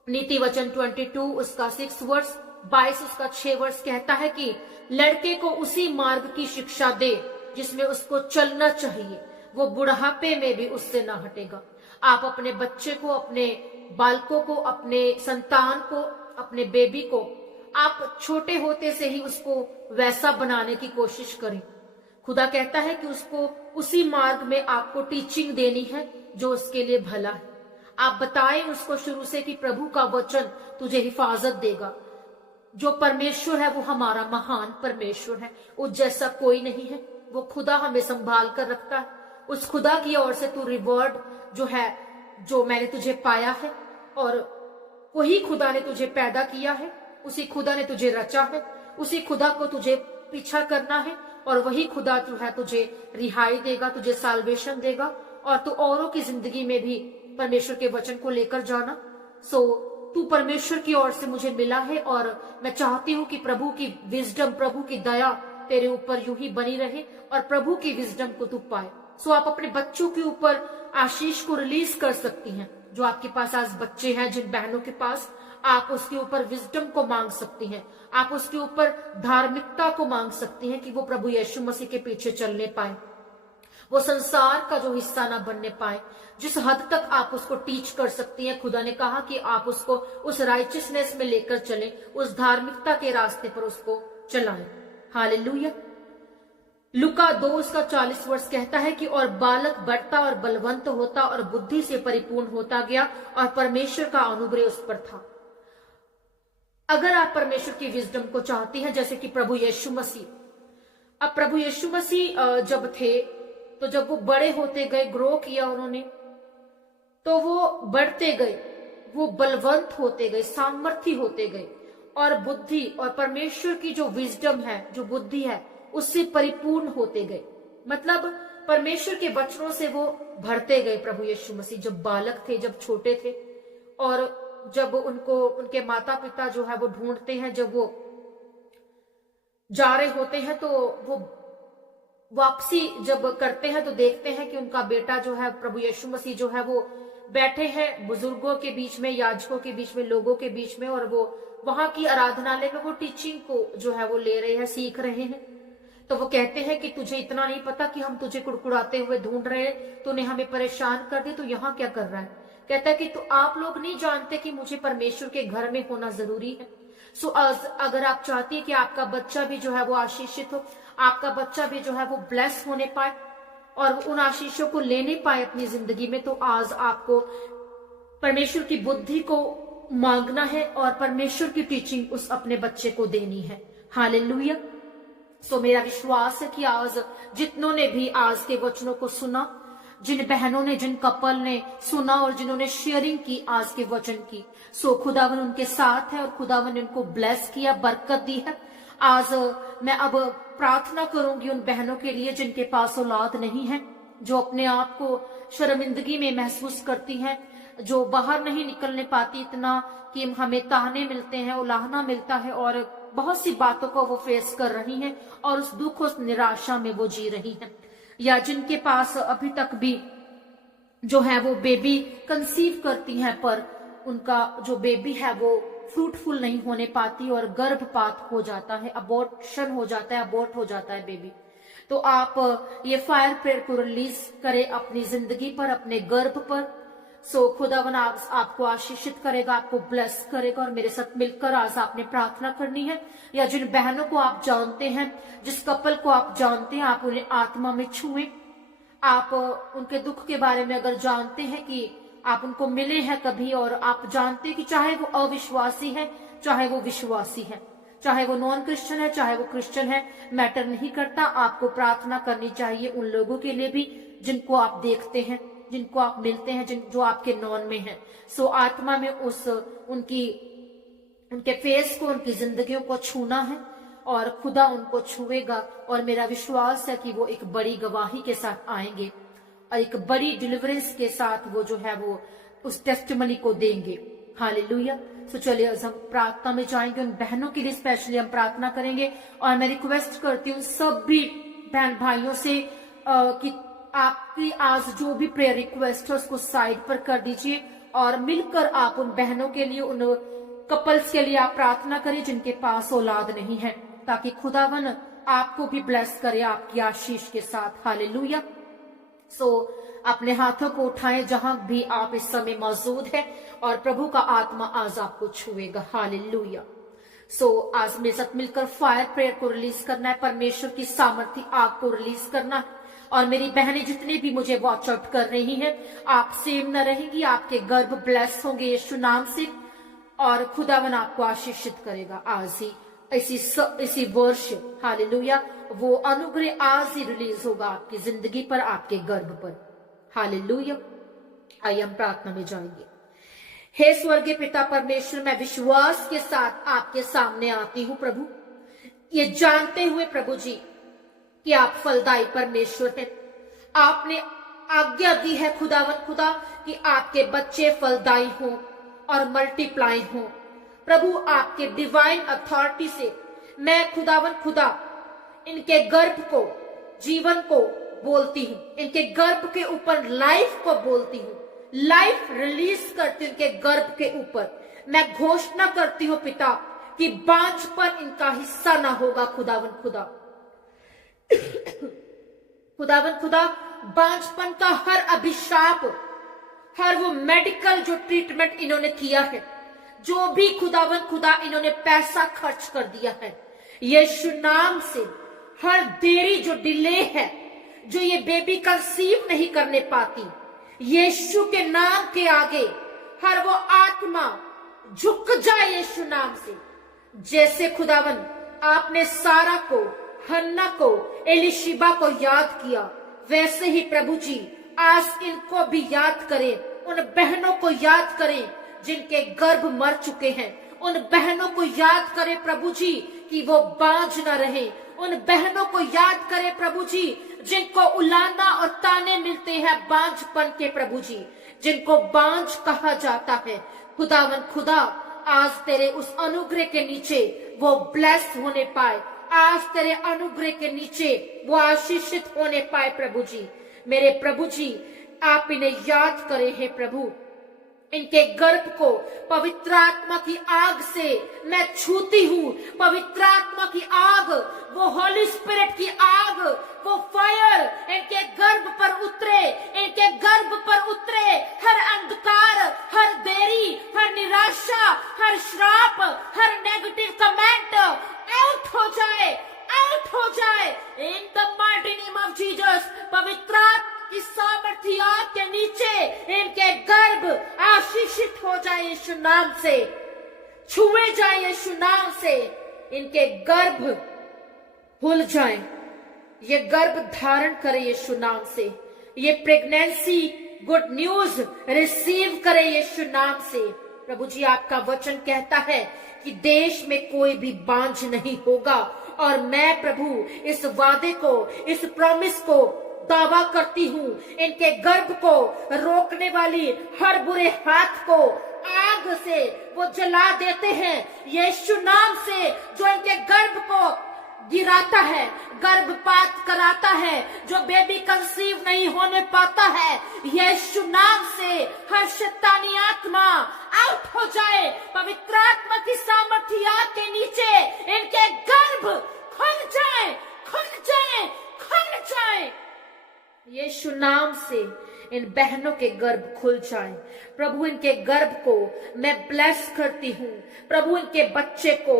नीति वचन 22 उसका 6 वर्स, 22 उसका 6 वर्स कहता है कि लड़के को उसी मार्ग की शिक्षा दे जिसमें उसको चलना चाहिए, वो बुढ़ापे में भी उससे ना हटेगा। आप अपने बच्चे को, अपने बालकों को, अपने संतान को, अपने बेबी को आप छोटे होते से ही उसको वैसा बनाने की कोशिश करें। खुदा कहता है कि उसको उसी मार्ग में आपको टीचिंग देनी है जो उसके लिए भला है। आप बताएं उसको शुरू से कि प्रभु का वचन तुझे हिफाजत देगा। जो परमेश्वर है वो हमारा महान परमेश्वर है, उस जैसा कोई नहीं है। वो खुदा हमें संभाल कर रखता है। उस खुदा की ओर से तू रिवॉर्ड जो है, जो मैंने तुझे पाया है, और वही खुदा ने तुझे पैदा किया है, उसी खुदा ने तुझे रचा है, उसी खुदा को तुझे पीछा करना है, और वही खुदा जो है तुझे रिहाई देगा, तुझे साल्वेशन देगा, और तू औरों की जिंदगी में भी परमेश्वर के वचन को लेकर जाना। सो तू परमेश्वर की ओर से मुझे मिला है, और मैं चाहती हूँ कि प्रभु की विजडम, प्रभु की दया तेरे ऊपर यूं ही बनी रहे और प्रभु की विजडम को तू पाए। सो आप अपने बच्चों के ऊपर आशीष को रिलीज कर सकती हैं। जो आपके पास आज बच्चे हैं, जिन बहनों के पास, आप उसके ऊपर विजडम को मांग सकती हैं। आप उसके ऊपर धार्मिकता को मांग सकती हैं कि वो प्रभु यीशु मसीह के पीछे चलने पाए, वो संसार का जो हिस्सा ना बनने पाए। जिस हद तक आप उसको टीच कर सकती हैं, खुदा ने कहा कि आप उसको उस राइचियसनेस में लेकर चलें, उस धार्मिकता के रास्ते पर उसको चलाएं। हालेलुया। लुका 2 उसका 40 वर्ष कहता है कि और बालक बढ़ता और बलवंत होता और बुद्धि से परिपूर्ण होता गया और परमेश्वर का अनुग्रह उस पर था। अगर आप परमेश्वर की विजडम को चाहती हैं, जैसे कि प्रभु यीशु मसीह, अब प्रभु यीशु मसीह जब थे, तो जब वो बड़े होते गए, ग्रो किया उन्होंने, तो वो बढ़ते गए, वो बलवंत होते गए, सामर्थी होते गए, और बुद्धि और परमेश्वर की जो विजडम है, जो बुद्धि है, उससे परिपूर्ण होते गए। मतलब परमेश्वर के वचनों से वो भरते गए। प्रभु यीशु मसीह जब बालक थे, जब छोटे थे, और जब उनको उनके माता पिता जो है वो ढूंढते हैं, जब वो जा रहे होते हैं तो वो वापसी जब करते हैं तो देखते हैं कि उनका बेटा जो है प्रभु यीशु मसीह जो है वो बैठे हैं बुजुर्गों के बीच में, याजकों के बीच में, लोगों के बीच में, और वो वहां की आराधनालय में वो टीचिंग को जो है वो ले रहे हैं, सीख रहे हैं। तो वो कहते हैं कि तुझे इतना नहीं पता कि हम तुझे कुड़कुड़ाते हुए ढूंढ रहे हैं, तूने हमें परेशान कर दी, तो यहाँ क्या कर रहा है? कहता है कि तो आप लोग नहीं जानते कि मुझे परमेश्वर के घर में होना जरूरी है। सो अगर आप चाहती है कि आपका बच्चा भी जो है वो आशीषित हो, आपका बच्चा भी जो है वो ब्लेस होने पाए और उन आशीषों को लेने पाए अपनी जिंदगी में, तो आज आपको परमेश्वर की बुद्धि को मांगना है और परमेश्वर की टीचिंग उस अपने बच्चे को देनी है। हालेलुया। सो मेरा विश्वास है कि आज जितनों ने भी आज के वचनों को सुना, जिन बहनों ने, जिन कपल ने सुना और जिन्होंने शेयरिंग की आज के वचन की, सो खुदावन उनके साथ है और खुदावन ने उनको ब्लेस किया, बरकत दी है। आज मैं अब प्रार्थना करूंगी उन बहनों के लिए जिनके पास औलाद नहीं है, जो अपने आप को शर्मिंदगी में महसूस करती हैं, जो बाहर नहीं निकलने पाती इतना कि हमें ताने मिलते हैं, उलाहना मिलता है और बहुत सी बातों को वो फेस कर रही हैं और उस दुख, उस निराशा में वो जी रही हैं, या जिनके पास अभी तक भी जो है वो बेबी कंसीव करती हैं पर उनका जो बेबी है वो फ्रूटफुल नहीं होने पाती और गर्भपात हो जाता है, अबॉर्शन हो जाता है, अबॉर्ट हो जाता है बेबी। तो आप ये फायर प्रेयर को रिलीज करें अपनी जिंदगी पर, अपने गर्भ पर। सो खुदावन आपको आशीषित करेगा, आपको ब्लेस करेगा। और मेरे साथ मिलकर आज आपने प्रार्थना करनी है, या जिन बहनों को आप जानते हैं, जिस कपल को आप जानते हैं, आप उन्हें आत्मा में छुएं। आप उनके दुख के बारे में अगर जानते हैं कि आप उनको मिले हैं कभी, और आप जानते हैं कि चाहे वो अविश्वासी है, चाहे वो विश्वासी है, चाहे वो नॉन क्रिश्चियन है, चाहे वो क्रिश्चियन है, मैटर नहीं करता, आपको प्रार्थना करनी चाहिए उन लोगों के लिए भी जिनको आप देखते हैं, जिनको आप मिलते हैं, जो आपके नॉन में हैं। सो आत्मा में उनके फेस को, उनकी जिंदगियों को छूना है और खुदा उनको छुएगा। और मेरा विश्वास है कि वो एक बड़ी गवाही के साथ आएंगे और एक बड़ी डिलीवरेंस के साथ वो जो है वो उस टेस्टिमनी को देंगे। हालेलुया। सो चलिए आज हम प्रार्थना में जाएंगे, उन बहनों के लिए स्पेशली हम प्रार्थना करेंगे। और मैं रिक्वेस्ट करती हूँ सभी बहन भाइयों से कि आपकी आज जो भी प्रेयर रिक्वेस्ट है उसको साइड पर कर दीजिए और मिलकर आप उन बहनों के लिए, उन कपल्स के लिए आप प्रार्थना करें जिनके पास औलाद नहीं है, ताकि खुदावन आपको भी ब्लेस करे आपकी आशीष के साथ। हालेलुया। सो अपने हाथों को उठाएं जहां भी आप इस समय मौजूद है और प्रभु का आत्मा आज आपको छुएगा। हालेलुया। सो आज मेरे साथ मिलकर फायर प्रेयर को रिलीज करना है, परमेश्वर की सामर्थ्य आग को रिलीज करना है। और मेरी बहनें जितनी भी मुझे वॉच आउट कर रही हैं, आप सेम न रहेंगी, आपके गर्भ ब्लेस होंगे यीशु नाम से और खुदावन आपको आशीषित करेगा आज ही इसी वर्ष। हालेलुया। वो अनुग्रह आज ही रिलीज होगा आपकी जिंदगी पर, आपके गर्भ पर। हालेलुया। आइए हम प्रार्थना में जाएंगे। हे स्वर्गीय पिता परमेश्वर, मैं विश्वास के साथ आपके सामने आती हूँ प्रभु, ये जानते हुए प्रभु जी कि आप फलदायी परमेश्वर हैं। आपने आज्ञा दी है खुदावन खुदा कि आपके बच्चे फलदायी हों और मल्टीप्लाई हों। प्रभु आपके डिवाइन अथॉरिटी से मैं खुदावन खुदा इनके गर्भ को, जीवन को बोलती हूँ, इनके गर्भ के ऊपर लाइफ को बोलती हूँ, लाइफ रिलीज करती हूँ इनके गर्भ के ऊपर। मैं घोषणा करती हूँ पिता कि बांझपन इनका हिस्सा ना होगा खुदावन खुदा। खुदावन खुदा बांझपन का हर अभिशाप, हर वो मेडिकल जो ट्रीटमेंट इन्होंने किया है, जो भी खुदावन खुदा इन्होंने पैसा खर्च कर दिया है, यीशु नाम से हर देरी जो डिले है, जो ये बेबी कंसीव नहीं करने पाती, यीशु के नाम के आगे हर वो आत्मा झुक जाए यीशु नाम से। जैसे खुदावन आपने सारा को, हन्ना को, एलिशिबा को याद किया, वैसे ही प्रभु जी आज इनको भी याद करें। उन बहनों को याद करें जिनके गर्भ मर चुके हैं, उन बहनों को याद करें प्रभु जी कि वो बांझ ना रहे। उन बहनों को याद करें प्रभु जी जिनको उलाना और ताने मिलते हैं बांझपन के प्रभु जी, जिनको बांझ कहा जाता है। खुदावन खुदा आज तेरे उस अनुग्रह के नीचे वो ब्लेस होने पाए आज तेरे अनुग्रह के नीचे वो आशीषित होने पाए प्रभु जी। मेरे प्रभु जी, आप इन्हें याद करें हे प्रभु। इनके गर्भ को पवित्र आत्मा की आग से मैं छूती हूँ। पवित्र आत्मा की आग, वो होली स्पिरिट की आग, वो फायर इनके गर्भ पर उतरे, इनके गर्भ पर उतरे। हर अंधकार, हर देरी, हर निराशा, हर श्राप, हर नेगेटिव कमेंट आउट हो जाए, आउट हो जाए इन the mighty name of Jesus. पवित्र आत्मा की सामर्थ्य आग के नीचे इनके गर्भ आशीषित हो जाए यीशु नाम से, छुए जाए यीशु नाम से। इनके गर्भ खुल जाए, ये गर्भ धारण करे यीशु नाम से। ये प्रेगनेंसी गुड न्यूज रिसीव करे यीशु नाम से। प्रभु जी, आपका वचन कहता है कि देश में कोई भी बांझ नहीं होगा, और मैं प्रभु इस वादे को, इस प्रॉमिस को दावा करती हूँ। इनके गर्भ को रोकने वाली हर बुरे हाथ को आग से वो जला देते हैं यीशु नाम से। जो इनके गर्भ को गिराता है, गर्भपात कराता है, जो बेबी कंसीव नहीं होने पाता है, यीशु नाम से हर शैतानी आत्मा आउट हो जाए। पवित्र आत्मा की सामर्थ्य आग के नीचे इनके गर्भ खुल जाए, खुल जाए, खुल जाए यीशु नाम से। इन बहनों के गर्भ खुल जाएं। प्रभु, इनके गर्भ को मैं ब्लेस करती हूँ। प्रभु, इनके बच्चे को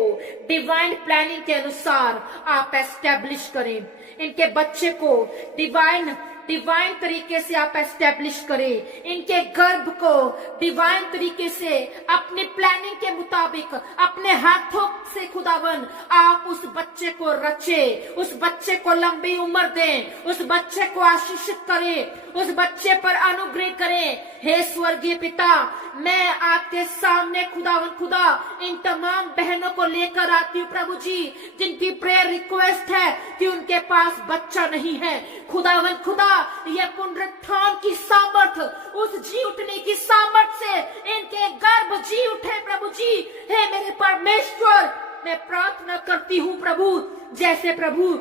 डिवाइन प्लानिंग के अनुसार आप एस्टेब्लिश करें। इनके बच्चे को डिवाइन तरीके से आप एस्टेब्लिश करें। इनके गर्भ को डिवाइन तरीके से अपनी प्लानिंग के मुताबिक अपने हाथों से खुदावन आप उस बच्चे को रचे, उस बच्चे को लंबी उम्र दें, उस बच्चे को आशीषित करें, उस बच्चे पर अनुग्रह करें। हे स्वर्गीय पिता, मैं आपके सामने खुदा इन तमाम बहनों को लेकर आती हूँ प्रभु जी, जिनकी प्रेयर रिक्वेस्ट है कि उनके पास बच्चा नहीं है। खुदा, ये पुनरुत्थान की सामर्थ, उस जी उठने की सामर्थ से इनके गर्भ जी उठे प्रभु जी। हे मेरे परमेश्वर, मैं प्रार्थना करती हूँ प्रभु, जैसे प्रभु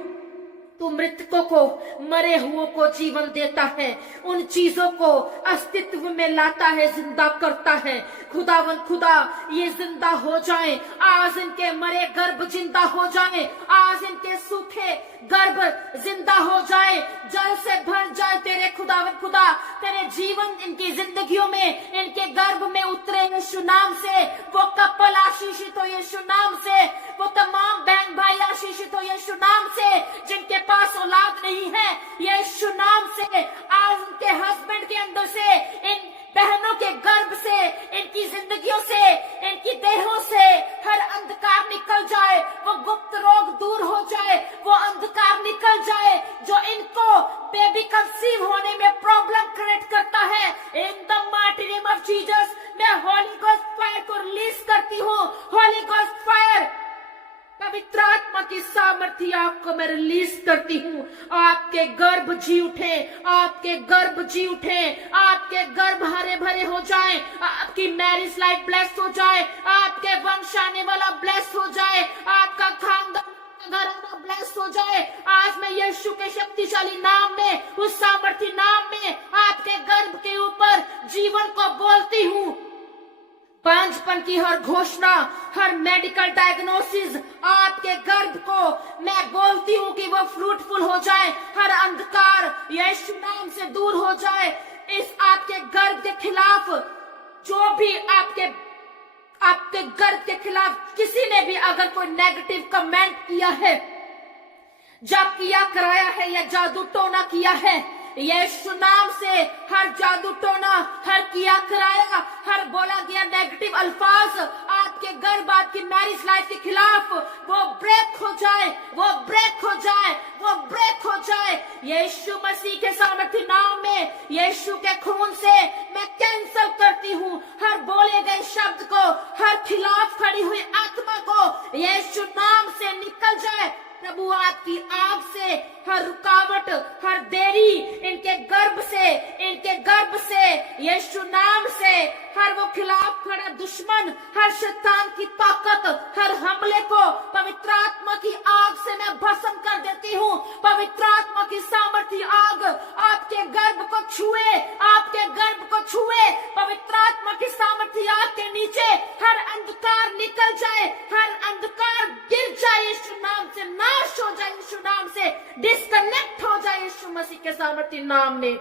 तू मृतकों को, मरे हुओं को जीवन देता है, उन चीजों को अस्तित्व में लाता है, जिंदा करता है। खुदा ये जिंदा हो जाए। आज इनके मरे गर्भ जिंदा हो जाए, आज इनके सूखे गर्भ जिंदा हो जाए, जल से भर जाए तेरे खुदा तेरे जीवन इनकी जिंदगियों में, इनके गर्भ में उतरे यीशु नाम से। वो कपल आशीषित हो यीशु नाम से, वो तमाम बहन भाई आशीषित हो यीशु नाम से, जिनके पास औलाद नहीं है यीशु नाम से। आज उनके हस्बैंड के अंदर से, इन बहनों के गर्भ से, इनकी जिंदगियों से, इनकी देहों से हर अंधकार निकल जाए, वो गुप्त रोग दूर हो जाए, वो अंधकार निकल जाए जो इनको बेबी कंसीव होने में प्रॉब्लम क्रिएट करता है। इन the mighty name of Jesus, मैं होली गोस्ट फायर को रिलीज करती हूँ। होली गोस्ट फायर, पवित्र आत्मा की सामर्थ्य आपको मैं रिलीज करती हूँ। आपके गर्भ जी उठे, आपके गर्भ जी उठे, आपके गर्भ हरे भरे हो जाए, आपकी मैरिज लाइफ ब्लेस हो जाए, आपके वंश आने वाला ब्लेस हो जाए, आपका खानदान घराना ब्लेस हो जाए। आज मैं यीशु के शक्तिशाली नाम में, उस सामर्थ्य नाम में आपके गर्भ के ऊपर जीवन को बोलती हूँ। बांझपन की हर घोषणा, हर मेडिकल डायग्नोसिस आपके गर्भ को मैं बोलती हूँ कि वो फ्रूटफुल हो जाए। हर अंधकार यीशु नाम से दूर हो जाए। इस आपके गर्भ के खिलाफ जो भी आपके गर्भ के खिलाफ किसी ने भी अगर कोई नेगेटिव कमेंट किया है, जब किया कराया है या जादू टोना किया है, यीशु नाम से हर जादू टोना, हर किया कराया, हर बोला गया नेगेटिव अल्फाज आपके गर्भ, आपकी मैरिज लाइफ के खिलाफ वो ब्रेक हो जाए, वो ब्रेक हो जाए, वो ब्रेक हो जाए। यीशु मसीह के सामर्थ्य नाम में, यीशु के खून से मैं कैंसल करती हूँ हर बोले गए शब्द को, हर खिलाफ खड़ी हुई आत्मा को यीशु नाम से निकल जाए। प्रभु आपकी आग से हर रुकावट, हर देरी इनके गर्भ से यीशु नाम से हर वो खिलाफ खड़ा दुश्मन, हर शैतान की ताकत, हर हमले को पवित्र आत्मा की आग से मैं भस्म कर देती हूँ। पवित्र आत्मा की सामर्थ्य आग आपके गर्भ को छुए, आपके गर्भ को छुए। पवित्र आत्मा की सामर्थ्य आग के नीचे हर अंधकार निकल जाए, हर अंधकार गिर जाए यीशु नाम से, नाश हो जाए यीशु नाम से, डिस्कनेक्ट हो जाए यीशु मसीह के सामर्थ्य नाम में।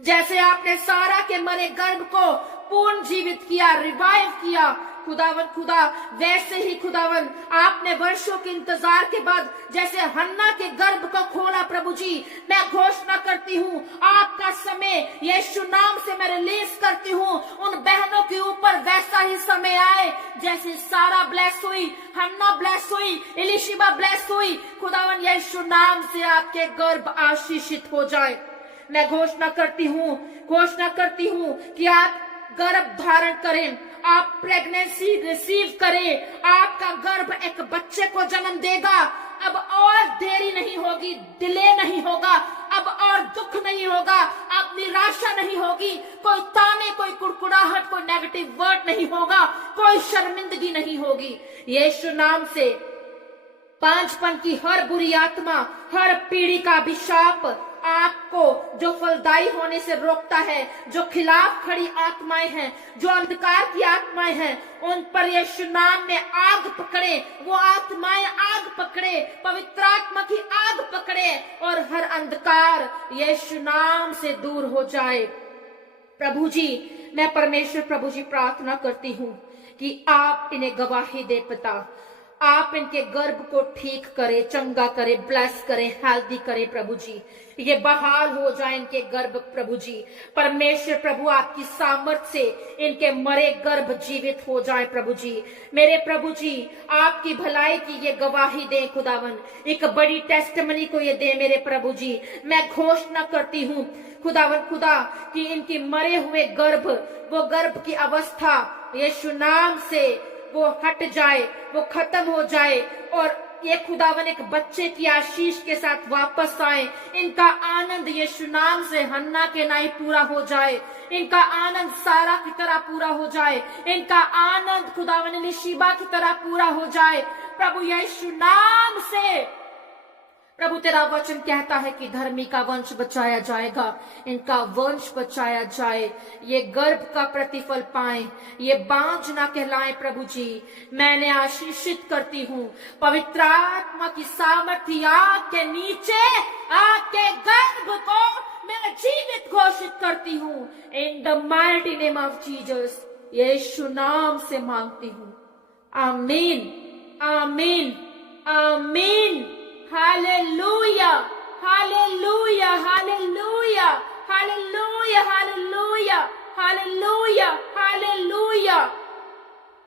जैसे आपने सारा के मरे गर्भ को पूर्ण जीवित किया, रिवाइव किया खुदावन खुदा, वैसे ही खुदावन आपने वर्षों के इंतजार के बाद जैसे हन्ना के गर्भ को खोला प्रभु जी, मैं घोषणा करती हूँ आपका समय यीशु नाम से मैं रिलीज करती हूँ उन बहनों के ऊपर। वैसा ही समय आए जैसे सारा ब्लेस हुई, हन्ना ब्लेस हुई, एलिशिबा ब्लेस हुई। खुदावन यीशु नाम से आपके गर्भ आशीषित हो जाए। मैं घोषणा करती हूँ कि आप गर्भ धारण करें, आप प्रेगनेंसी रिसीव करें, आपका गर्भ एक बच्चे को जन्म देगा। अब और देरी नहीं होगी, डिले नहीं होगा, अब और दुख नहीं होगा, अब निराशा नहीं होगी, कोई ताने, कोई कुड़कुड़ाहट, कोई नेगेटिव वर्ड नहीं होगा, कोई शर्मिंदगी नहीं होगी। यीशु नाम से पांचपन की हर बुरी आत्मा, हर पीढ़ी का अभिशाप आपको जो फलदायी होने से रोकता है, जो खिलाफ खड़ी आत्माएं हैं, जो अंधकार की आत्माएं हैं, उन पर यीशु नाम में आग पकड़े, वो आत्माएं आग पकड़े, पवित्र आत्मा की आग पकड़े और हर अंधकार यीशु नाम से दूर हो जाए। प्रभु जी, मैं परमेश्वर प्रभु जी प्रार्थना करती हूँ कि आप इन्हें गवाही दे पिता, आप इनके गर्भ को ठीक करे, चंगा करे, ब्लेस करे, हेल्दी करे प्रभु जी, ये बहाल हो जाए इनके गर्भ प्रभु जी। परमेश्वर प्रभु आपकी सामर्थ से इनके मरे गर्भ जीवित हो जाए प्रभु जी। मेरे प्रभु जी आपकी भलाई की ये गवाही दे खुदावन, एक बड़ी टेस्टिमनी को ये दे मेरे प्रभु जी। मैं घोषणा करती हूँ खुदावन खुदा कि इनके मरे हुए गर्भ, वो गर्भ की अवस्था यीशु नाम से वो हट जाए, वो खत्म हो जाए और ये खुदावन एक बच्चे की आशीष के साथ वापस आए। इनका आनंद यीशु नाम से हन्ना के नाई पूरा हो जाए, इनका आनंद सारा की तरह पूरा हो जाए, इनका आनंद खुदावन एलीशिबा की तरह पूरा हो जाए प्रभु यीशु नाम से। प्रभु तेरा वचन कहता है कि धर्मी का वंश बचाया जाएगा, इनका वंश बचाया जाए, ये गर्भ का प्रतिफल पाए, ये बांझ ना कहलाए प्रभु जी। मैंने आशीषित करती हूँ पवित्र आत्मा की सामर्थ्य आग के नीचे आपके गर्भ को मैं जीवित घोषित करती हूँ in the mighty name of Jesus. यीशु नाम से मांगती हूँ, आमीन, आमीन, आमीन। Hallelujah, hallelujah, hallelujah, hallelujah, hallelujah, hallelujah, hallelujah.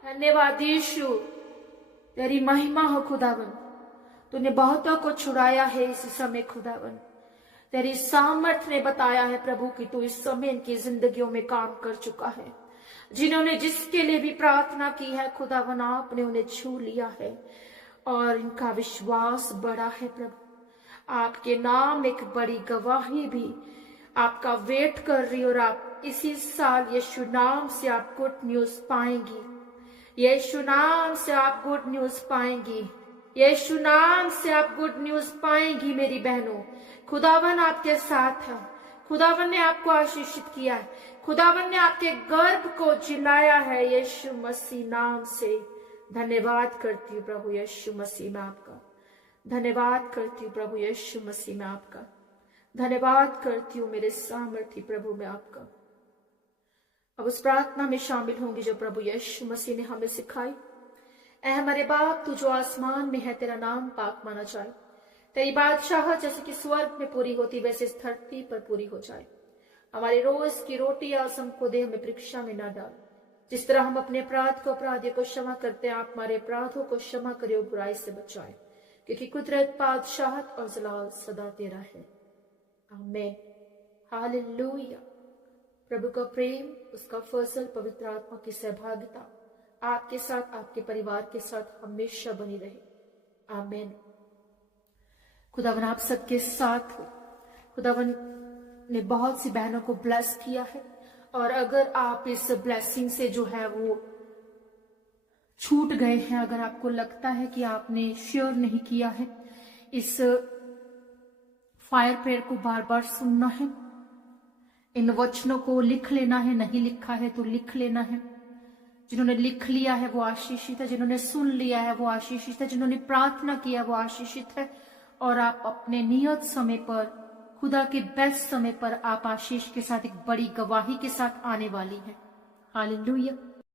धन्यवाद यीशु, तेरी महिमा हो खुदावन। तूने बहुतों को छुड़ाया है इस समय खुदावन। तेरी सामर्थ ने बताया है प्रभु कि तू इस समय इनकी जिंदगियों में काम कर चुका है। जिन्होंने जिसके लिए भी प्रार्थना की है खुदावन, आपने उन्हें छू लिया है और इनका विश्वास बड़ा है प्रभु। आपके नाम एक बड़ी गवाही भी आपका वेट कर रही और आप इसी साल यीशु नाम से आप गुड न्यूज पाएंगी। यीशु नाम से आप गुड न्यूज पाएंगी। यीशु नाम से आप गुड न्यूज पाएंगी मेरी बहनों। खुदावन आपके साथ है। खुदावन ने आपको आशीषित किया है। खुदावन ने आपके गर्भ को जिलाया है यीशु मसीह नाम से। धन्यवाद करती हूँ प्रभु यीशु मसीह में आपका। धन्यवाद करती हूँ प्रभु यीशु मसीह में आपका। धन्यवाद करती हूँ मेरे सामर्थी प्रभु में आपका। अब उस प्रार्थना में शामिल होंगी जो प्रभु यीशु मसीह ने हमें सिखाई। ऐ हमारे बाप, तू जो आसमान में है, तेरा नाम पाक माना जाए। तेरी बादशाह जैसे कि स्वर्ग में पूरी होती वैसे इस धरती पर पूरी हो जाए। हमारे रोज की रोटी आज हमको दे, हमें परीक्षा में न डाल। जिस तरह हम अपने अपराध को अपराधियों को क्षमा करते हैं, आप हमारे अपराधों को क्षमा करे और बुराई से बचाए, क्योंकि कुदरत, बादशाहत और जलाल सदा तेरा है। आमीन, हालेलुया। प्रभु का प्रेम, उसका फजल, पवित्र आत्मा की सहभागिता आपके साथ, आपके परिवार के साथ हमेशा बनी रहे। आमीन। खुदावन आप सबके साथ हो। खुदावन ने बहुत सी बहनों को ब्लेस किया है और अगर आप इस ब्लेसिंग से जो है वो छूट गए हैं, अगर आपको लगता है कि आपने शेयर नहीं किया है, इस फायर प्रेयर को बार बार सुनना है, इन वचनों को लिख लेना है, नहीं लिखा है तो लिख लेना है। जिन्होंने लिख लिया है वो आशीषित है, जिन्होंने सुन लिया है वो आशीषित है, जिन्होंने प्रार्थना किया वो आशीषित है। और आप अपने नियत समय पर, खुदा के बेस्ट समय पर आप आशीष के साथ एक बड़ी गवाही के साथ आने वाली है। हालेलुया।